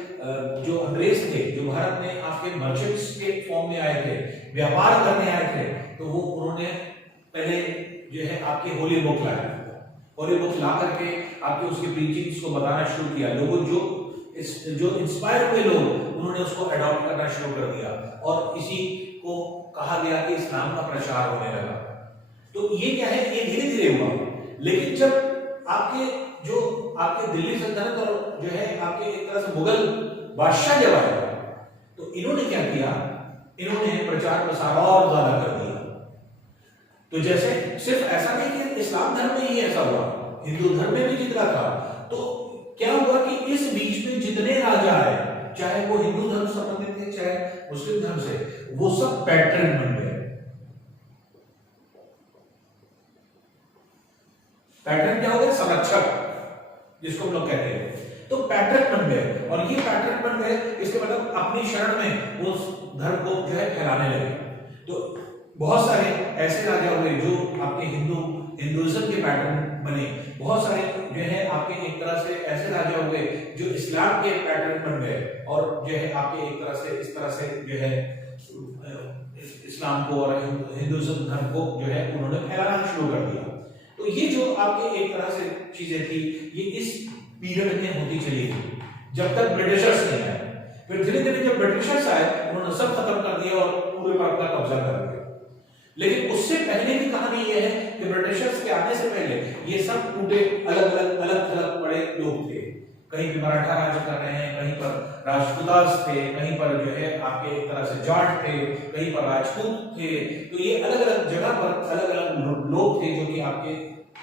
जो अंग्रेज थे, जो भारत में आपके मर्चेंट्स के फॉर्म में आए थे, व्यापार करने आए थे, तो वो उन्होंने पहले जो है आपके होली बुक लाया, होली बुक ला करके आपके उसकी प्रीचिंग्स को बताना शुरू किया। लोगों जो इंस्पायर हुए लोग, उन्होंने उसको अडॉप्ट करना शुरू कर दिया, और इसी को कहा गया कि इस्लाम का प्रचार होने लगा। तो ये क्या है, ये धीरे धीरे हुआ। लेकिन जब आपके जो आपके दिल्ली सल्तनत और जो है आपके एक तरह से मुगल बादशाह जब आए, तो इन्होंने क्या किया, इन्होंने प्रचार प्रसार और ज्यादा कर दिया। तो जैसे सिर्फ ऐसा नहीं कि इस्लाम धर्म में ही ऐसा हुआ, हिंदू धर्म में भी जितना था। तो क्या हुआ कि इस बीच में जितने राजा आए, चाहे वो हिंदू धर्म से संबंधित थे, चाहे मुस्लिम धर्म से, वो सब पैटर्न बन गए। पैटर्न क्या हो गया, संरक्षक जिसको हम लोग कहते हैं। तो पैटर्न बन गए, और ये पैटर्न बन गए, इसके मतलब अपनी शरण में वो धर्म को जो है फैलाने लगे। तो बहुत सारे ऐसे राजा हुए जो आपके हिंदुइज्म के पैटर्न बने, बहुत सारे जो है आपके एक तरह से ऐसे राजा हुए जो इस्लाम के पैटर्न बन गए, और जो है आपके एक तरह से इस तरह से जो है इस्लाम को और हिंदुइज्म धर्म को जो है उन्होंने फैलाना शुरू कर दिया। तो ये जो आपके एक तरह से चीजें थी, ये इस पीरियड में होती चली गई जब तक ब्रिटिशर्स नहीं आए। फिर धीरे धीरे जब ब्रिटिशर्स आए, उन्होंने सब खत्म कर दिया और पूरे पर अपना कब्जा कर लिया। लेकिन उससे पहले की कहानी यह है कि ब्रिटिशर्स के आने से पहले ये सब टूटे अलग अलग पड़े लोग थे। कहीं पे मराठा राज कर रहे हैं, कहीं पर राजपूतास थे, कहीं पर जो है आपके एक तरह से जाट थे, कहीं पर राजपूत थे। तो ये अलग अलग जगह पर अलग अलग लोग थे जो कि आपके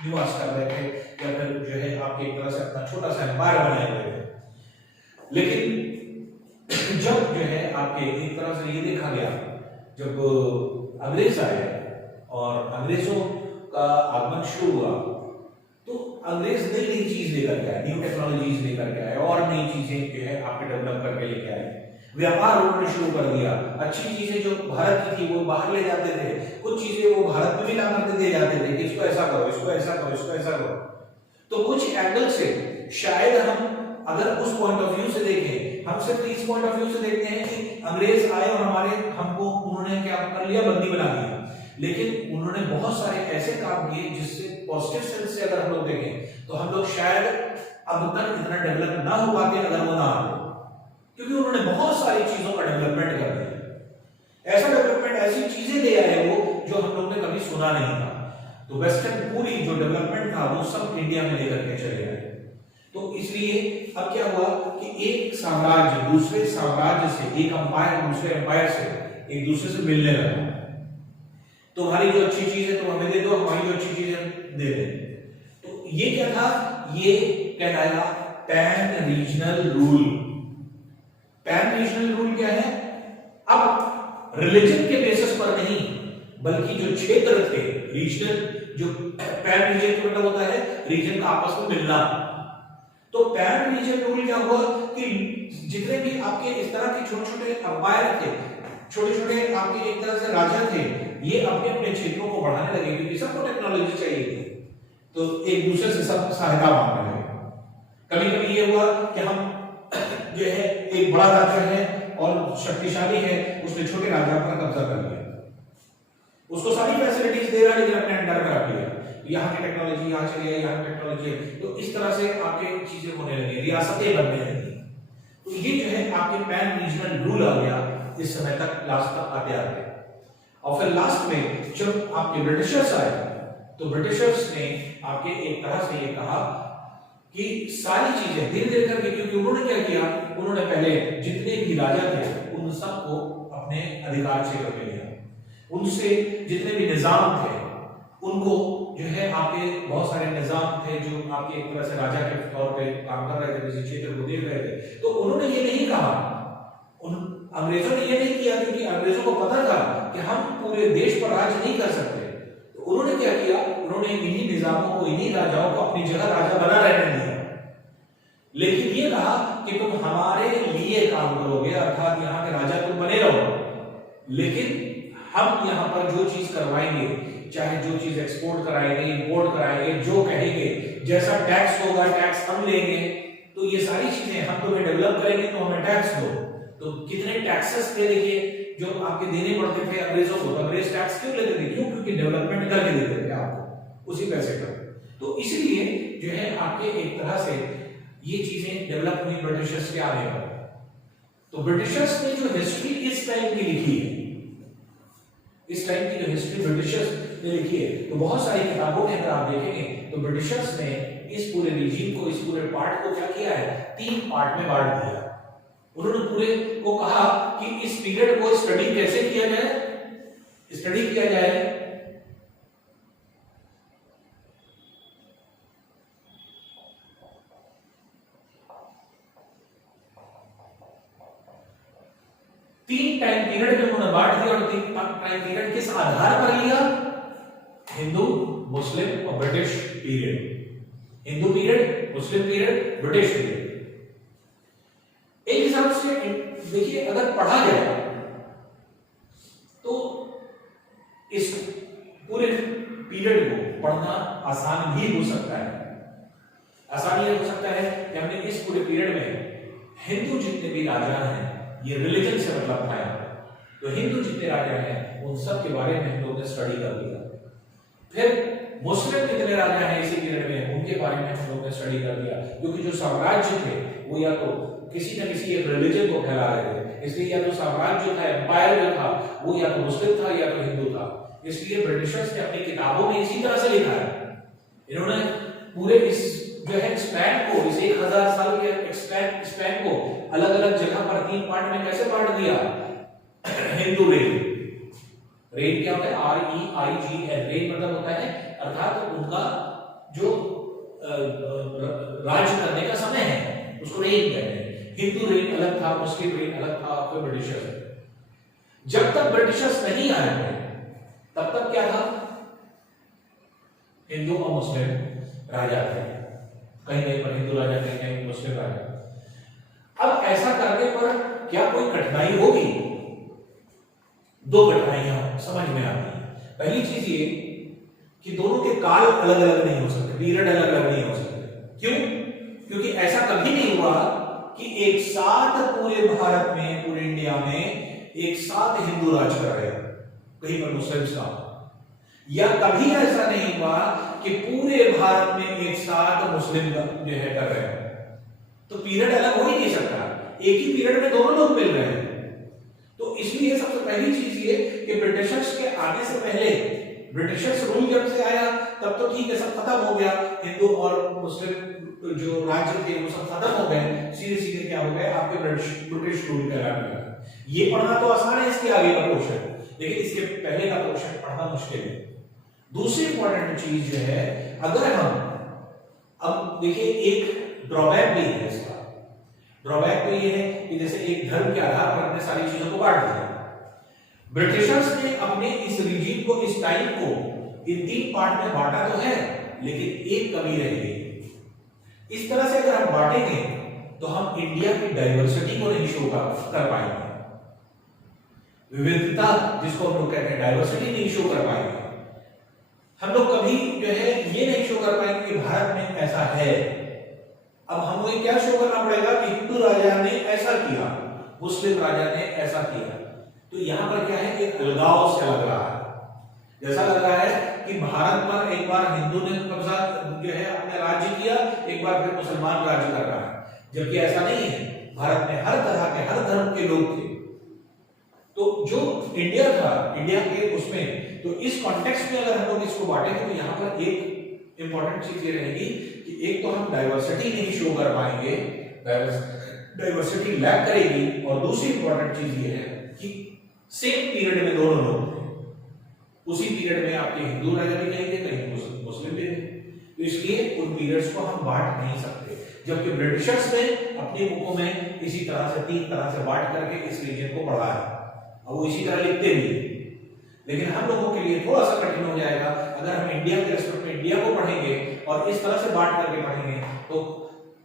निवास कर रहे थे या फिर जो है आपके एक तरह से अपना छोटा सा एम्पायर बनाए हुए थे। लेकिन जब जो है आपके एक तरह से ये देखा गया, जब अंग्रेज आए और अंग्रेजों का आगमन शुरू हुआ, तो अंग्रेज नई नई चीज लेकर के आए, न्यू टेक्नोलॉजीज लेकर के आए और नई चीजें जो है आपके डेवलप करके लेके आए। व्यापार उन्होंने शुरू कर दिया, अच्छी चीजें जो भारत की थी वो बाहर ले जाते थे, कुछ चीजें वो भारत में भी ला करके दे जाते थे कि इसको ऐसा करो, इसको ऐसा करो, इसको ऐसा करो। तो कुछ एंगल से शायद हम अगर उस पॉइंट ऑफ व्यू से देखें, हम सिर्फ इस पॉइंट ऑफ व्यू से देखते हैं कि अंग्रेज आए और हमको उन्होंने क्या कर लिया, बंदी बना दिया। लेकिन उन्होंने बहुत सारे ऐसे काम किए जिससे पॉजिटिव सेंस से अगर हम लोग देखें तो हम लोग शायद अब तक इतना डेवलप ना हो पाते अगर वो ना आते, क्योंकि उन्होंने बहुत सारी चीजों का डेवलपमेंट कर दिया। ऐसा डेवलपमेंट, ऐसी चीजें ले आए वो जो हम लोग ने कभी सुना नहीं था। तो वेस्टर्न पूरी जो डेवलपमेंट था वो सब इंडिया में लेकर के चले आए। तो इसलिए अब क्या हुआ कि एक साम्राज्य दूसरे साम्राज्य से, एक अंपायर दूसरे अंपायर से एक दूसरे से मिलने लगा। तुम्हारी जो अच्छी चीज है तुम हमें दे दो, हमारी जो अच्छी चीज है दे दे। तो ये क्या था, ये कहलाया pan regional rule. Pan regional rule क्या है, अब रिलीजन के बेसिस पर नहीं बल्कि जो क्षेत्र थे, रीजनल, जो पैन रीजन का मतलब होता है रीजन का आपस में मिलना। तो पैन रीजन रूल क्या हुआ कि जितने भी आपके इस तरह के छोटे छोटे अंपायर थे, छोटे छोटे आपके एक तरह से राजा थे, ये अपने अपने क्षेत्रों को बढ़ाने लगे क्योंकि सबको टेक्नोलॉजी चाहिए थी। तो एक दूसरे से सब सहायता मांगने लगे। कभी कभी ये हुआ कि हम जो है एक बड़ा राजा है और शक्तिशाली है, उसने छोटे राजा पर कब्जा कर लिया, उसको सारी फैसिलिटीज दे रहा है लेकिन अपने अंडर में रख लिया, यहाँ की टेक्नोलॉजी यहाँ चली है, यहाँ की टेक्नोलॉजी है। तो इस तरह से आपके चीजें होने लगी, रियासतें बनने लगी। तो ये जो है आपके पैन रीजनल रूल आ गया इस समय तक, लास्ट तक आते आते। और फिर लास्ट में जब आपके ब्रिटिशर्स आए तो ब्रिटिशर्स ने आपके एक तरह से ये कहा कि सारी चीजें धीरे धीरे करके, क्योंकि उन्होंने क्या किया, उन्होंने पहले जितने भी राजा थे उन सबको अपने अधिकार क्षेत्र में लिया, उनसे जितने भी निजाम थे उनको जो है आपके बहुत सारे निजाम थे जो आपके एक तरह से राजा के तौर पे काम कर रहे थे, किसी क्षेत्र को देख रहे थे। तो उन्होंने ये नहीं कहा, अंग्रेजों ने ये नहीं किया क्योंकि अंग्रेजों को पता था कि हम पूरे देश पर राज नहीं कर सकते। तो उन्होंने क्या किया, उन्होंने इन्हीं निजामों को, इन्हीं राजाओं को अपनी जगह राजा बना रहने दिया, लेकिन ये कहा कि तुम हमारे लिए काम करोगे, अर्थात यहाँ के राजा तुम बने रहो, लेकिन हम यहाँ पर जो चीज करवाएंगे, चाहे जो चीज एक्सपोर्ट कराएंगे, इंपोर्ट कराएंगे, जो कहेंगे, जैसा टैक्स होगा टैक्स हम लेंगे। तो ये सारी चीजें हम तुम्हें डेवलप करेंगे तो हमें टैक्स दो। तो कितने टैक्सेस थे देखिए जो आपके देने पड़ते थे अंग्रेजों को। तो अंग्रेज टैक्स क्यों लेते थे, क्यों, क्योंकि डेवलपमेंट करके देते थे आपको उसी पैसे का। तो इसलिए जो है आपके एक तरह से ये चीजें डेवलप हुई ब्रिटिशर्स के आने पर। तो ब्रिटिशर्स ने जो हिस्ट्री इस टाइम की लिखी है, इस टाइम की जो हिस्ट्री ब्रिटिशर्स ने लिखी है, तो बहुत सारी किताबों के अंदर आप देखेंगे तो ब्रिटिशर्स ने इस पूरे रीजन को, इस पूरे पार्ट को क्या किया है, 3 पार्ट में बांट दिया। उन्होंने पूरे को कहा कि इस पीरियड को स्टडी कैसे किया जाए, स्टडी किया जाए तीन टाइम पीरियड में उन्होंने बांट दिया। और 3 टाइम पीरियड किस आधार पर लिया, हिंदू, मुस्लिम और ब्रिटिश पीरियड। हिंदू पीरियड, मुस्लिम पीरियड, ब्रिटिश पीरियड। एक हिसाब से देखिए अगर पढ़ा जाए तो इस पूरे पीरियड को पढ़ना आसान भी हो सकता है। आसान ये हो सकता है कि हमने इस पूरे पीरियड में हिंदू जितने भी राजा हैं, ये रिलीजन से मतलब था, तो हिंदू जितने राजा हैं उन सब के बारे में हम लोगों ने स्टडी कर लिया। फिर मुस्लिम कितने राजा हैं इसी पीरियड में, उनके बारे में हम लोगों ने स्टडी कर लिया, क्योंकि जो साम्राज्य थे वो या तो किसी न किसी एक रिलीजन को फैला रहे थे, इसलिए या तो साम्राज्य जो था, एम्पायर जो था, वो या तो मुस्लिम था या तो हिंदू था। इसलिए ब्रिटिशर्स ने अपनी किताबों में इसी तरह से लिखा है। इन्होंने पूरे इस जो है स्पैन को, इस 1000 साल के स्पैन को अलग अलग जगह पर 3 पार्ट में कैसे बांट दिया? हिंदू रेन। रेन क्या होता है? REIGN। रेन मतलब होता है अर्थात उनका जो राज करने का समय है उसको रेन कहते हैं। हिंदू रेन अलग था, मुस्लिम रेन अलग था, फिर ब्रिटिशर्स। जब तक ब्रिटिशर्स नहीं आए थे तब तक क्या था? हिंदू और मुस्लिम राजा थे, कहीं कहीं पर हिंदू राजा, कहीं कहीं मुस्लिम राजा। अब ऐसा करने पर क्या कोई कठिनाई होगी? 2 कठिनाइयां समझ में आती है। पहली चीज ये कि दोनों के काल अलग अलग नहीं हो सकते, पीरियड अलग अलग नहीं हो सकते। क्यों? क्योंकि ऐसा कभी नहीं हुआ कि एक साथ पूरे भारत में, पूरे इंडिया में एक साथ हिंदू राज कर रहे हैं, कहीं पर मुस्लिम का, या कभी ऐसा नहीं हुआ कि पूरे भारत में एक साथ मुस्लिम जो है कर रहे हैं। तो पीरियड अलग हो ही नहीं सकता, एक ही पीरियड में दोनों लोग मिल रहे हैं। तो इसलिए सबसे पहली चीज ये कि ब्रिटिशर्स के आने से पहले, ब्रिटिशर्स रूल जब से आया तब तो ठीक है, सब खत्म हो गया, हिंदू और मुस्लिम जो राज्य थे वो सब खत्म हो गए। सीधे सीधे क्या हो गए? आपके ब्रिटिश रूल का लगा। ये पढ़ना तो आसान है, इसके आगे का पोर्शन, लेकिन इसके पहले का पोर्शन पढ़ना मुश्किल है। दूसरी इंपॉर्टेंट चीज जो है, अगर हम अब देखिए एक ड्रॉबैक भी है इसका। ड्रॉबैक तो ये है कि जैसे एक धर्म के आधार पर अपने सारी चीजों को बांट दिया। ब्रिटिशर्स ने अपने इस रीजन को, इस टाइम को इन 3 पार्ट में बांटा तो है, लेकिन एक कमी रह गई। इस तरह से अगर हम बांटेंगे तो हम इंडिया की डाइवर्सिटी को नहीं शो कर पाएंगे, विविधता जिसको हम लोग कहते हैं, डाइवर्सिटी नहीं शो कर पाएंगे। हम लोग कभी जो है ये नहीं शो कर पाएंगे कि भारत में ऐसा है। अब हमें क्या शो करना पड़ेगा कि हिंदू राजा ने ऐसा किया, मुस्लिम राजा ने ऐसा किया। तो यहां पर क्या है, एक अलगाव से लग रहा है, जैसा लग रहा है कि भारत पर एक बार हिंदू ने कब्जा जो है अपने राज्य किया, एक बार फिर मुसलमान राज्य कर रहा है, जबकि ऐसा नहीं है। भारत में हर तरह के, हर धर्म के लोग थे। तो जो इंडिया था, इंडिया के उसमें, तो इस कॉन्टेक्स्ट में अगर हम लोग इसको बांटेंगे तो यहाँ पर एक इंपॉर्टेंट चीज ये रहेगी कि एक तो हम डाइवर्सिटी नहीं शो कर पाएंगे, डाइवर्सिटी लैक करेगी, और दूसरी इंपॉर्टेंट चीज ये है कि सेम पीरियड में दोनों लोग थे, उसी पीरियड में आपके हिंदू राजा भी कहीं थे, कहीं मुस्लिम भी थे। तो इसलिए उन पीरियड्स को हम बांट नहीं सकते, जबकि ब्रिटिशर्स ने अपनी बुकों में इसी तरह से 3 तरह से बांट करके इस रीजन को पढ़ा है, और वो इसी तरह लिखते भी। लेकिन हम लोगों के लिए थोड़ा सा कठिन हो जाएगा अगर हम इंडिया के रेस्पेक्ट में इंडिया को पढ़ेंगे और इस तरह से बांट करके पढ़ेंगे। तो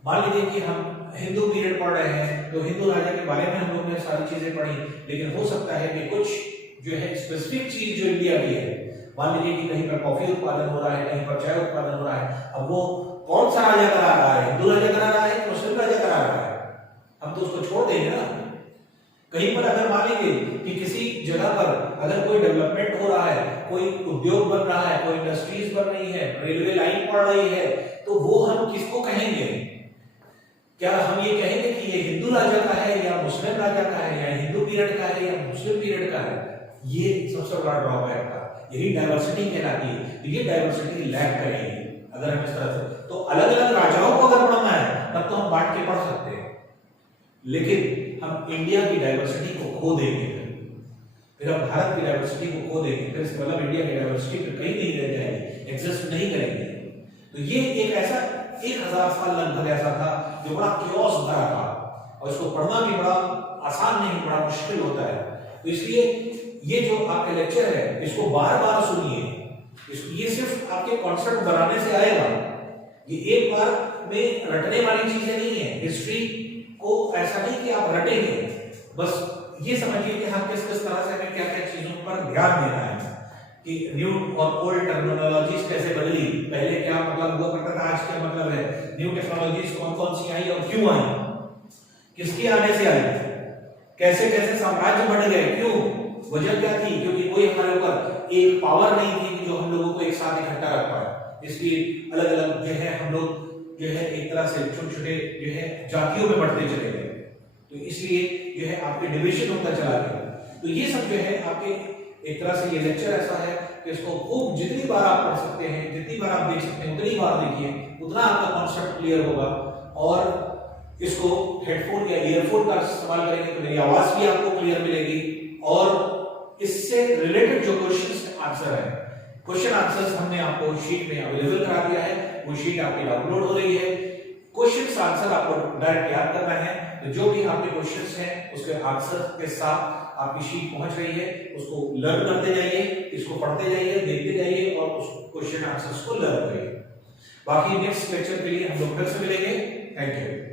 मान लीजिए कि हम हिंदू पीरियड पढ़ रहे हैं, तो हिंदू राजा के बारे में हम लोग ने सारी चीजें पढ़ी, लेकिन हो सकता है कि कुछ जो है स्पेसिफिक चीज जो इंडिया की है, मान लीजिए कि कहीं पर कॉफी उत्पादन हो रहा है, कहीं पर चाय उत्पादन हो रहा है, अब वो कौन सा राजा करा रहा है, हिंदू राजा करा रहा है, मुस्लिम राजा करा रहा है, हम तो उसको छोड़ देंगे ना। कहीं पर अगर मान लीजिए कि किसी जगह पर अगर कोई डेवलपमेंट हो रहा है, कोई उद्योग बन रहा है, कोई इंडस्ट्रीज बन रही है, रेलवे लाइन पड़ रही है, तो वो हम किसको कहेंगे? क्या हम ये कहेंगे कि ये हिंदू राजा का है या मुस्लिम राजा का है, या हिंदू पीरियड का है या मुस्लिम पीरियड का है? ये सबसे बड़ा ड्रॉबैक था, यही डाइवर्सिटी कहलाती है। ये डाइवर्सिटी लैक करेगी अगर हम इस तरह से, तो अलग अलग राजाओं को अगर पढ़ना है तब तो हम बांट के पढ़ सकते हैं, लेकिन हम इंडिया की डाइवर्सिटी को खो देंगे, फिर हम भारत की डाइवर्सिटी को खो देंगे, फिर इसका मतलब इंडिया की डाइवर्सिटी पे कहीं नहीं रह जाएगी, एग्जिस्ट नहीं करेंगे। तो ये एक ऐसा 1000 साल लगभग ऐसा था जो बड़ा क्योस भरा था, और इसको पढ़ना भी बड़ा आसान नहीं, बड़ा मुश्किल होता है। तो इसलिए ये जो आपके लेक्चर है इसको बार बार सुनिए, ये सिर्फ आपके कॉन्सेप्ट बनाने से आएगा, ये एक बार में रटने वाली चीजें नहीं है। हिस्ट्री को ऐसा नहीं कि आप रटेंगे, बस ये समझिए कि हम किस किस तरह से हमें क्या क्या चीजों पर ध्यान देना है, कि न्यू और ओल्ड टर्मिनोलॉजीज कैसे बदली, पहले क्या मतलब हुआ करता था, आज क्या मतलब है, न्यू टेक्नोलॉजीज कौन कौन सी आई और क्यों आई, किसके आने से आई, कैसे कैसे साम्राज्य बढ़ गए, क्यों, वजह क्या थी, क्योंकि कोई हमारे ऊपर एक पावर नहीं थी जो हम लोगों को एक साथ इकट्ठा रख पाए। इसलिए अलग अलग जो है हम लोग जो है एक तरह से छोटे छोटे जो है जातियों में बढ़ते चले गए, तो इसलिए जो है आपके डिवीजन होता चला गया। तो ये सब जो है आपके एक तरह से ये लेक्चर ऐसा है कि इसको खूब जितनी बार आप पढ़ सकते हैं, जितनी बार आप देख सकते हैं उतनी बार देखिए, उतना आपका कॉन्सेप्ट क्लियर होगा। और इसको हेडफोन या ईयरफोन का इस्तेमाल करेंगे तो मेरी आवाज भी आपको क्लियर मिलेगी। और इससे रिलेटेड जो क्वेश्चन आंसर है, क्वेश्चन आंसर्स हमने आपको शीट में अवेलेबल करा दिया है, वो शीट आपकी डाउनलोड हो रही है। क्वेश्चन आंसर आपको डायरेक्ट याद करना है, तो जो भी आपके क्वेश्चंस हैं उसके आंसर के साथ आपकी शीट पहुंच रही है, उसको लर्न करते जाइए, इसको पढ़ते जाइए, देखते जाइए और उस क्वेश्चन आंसर्स को लर्न करिए। बाकी नेक्स्ट लेक्चर के लिए हम लोग फिर से मिलेंगे। Thank you.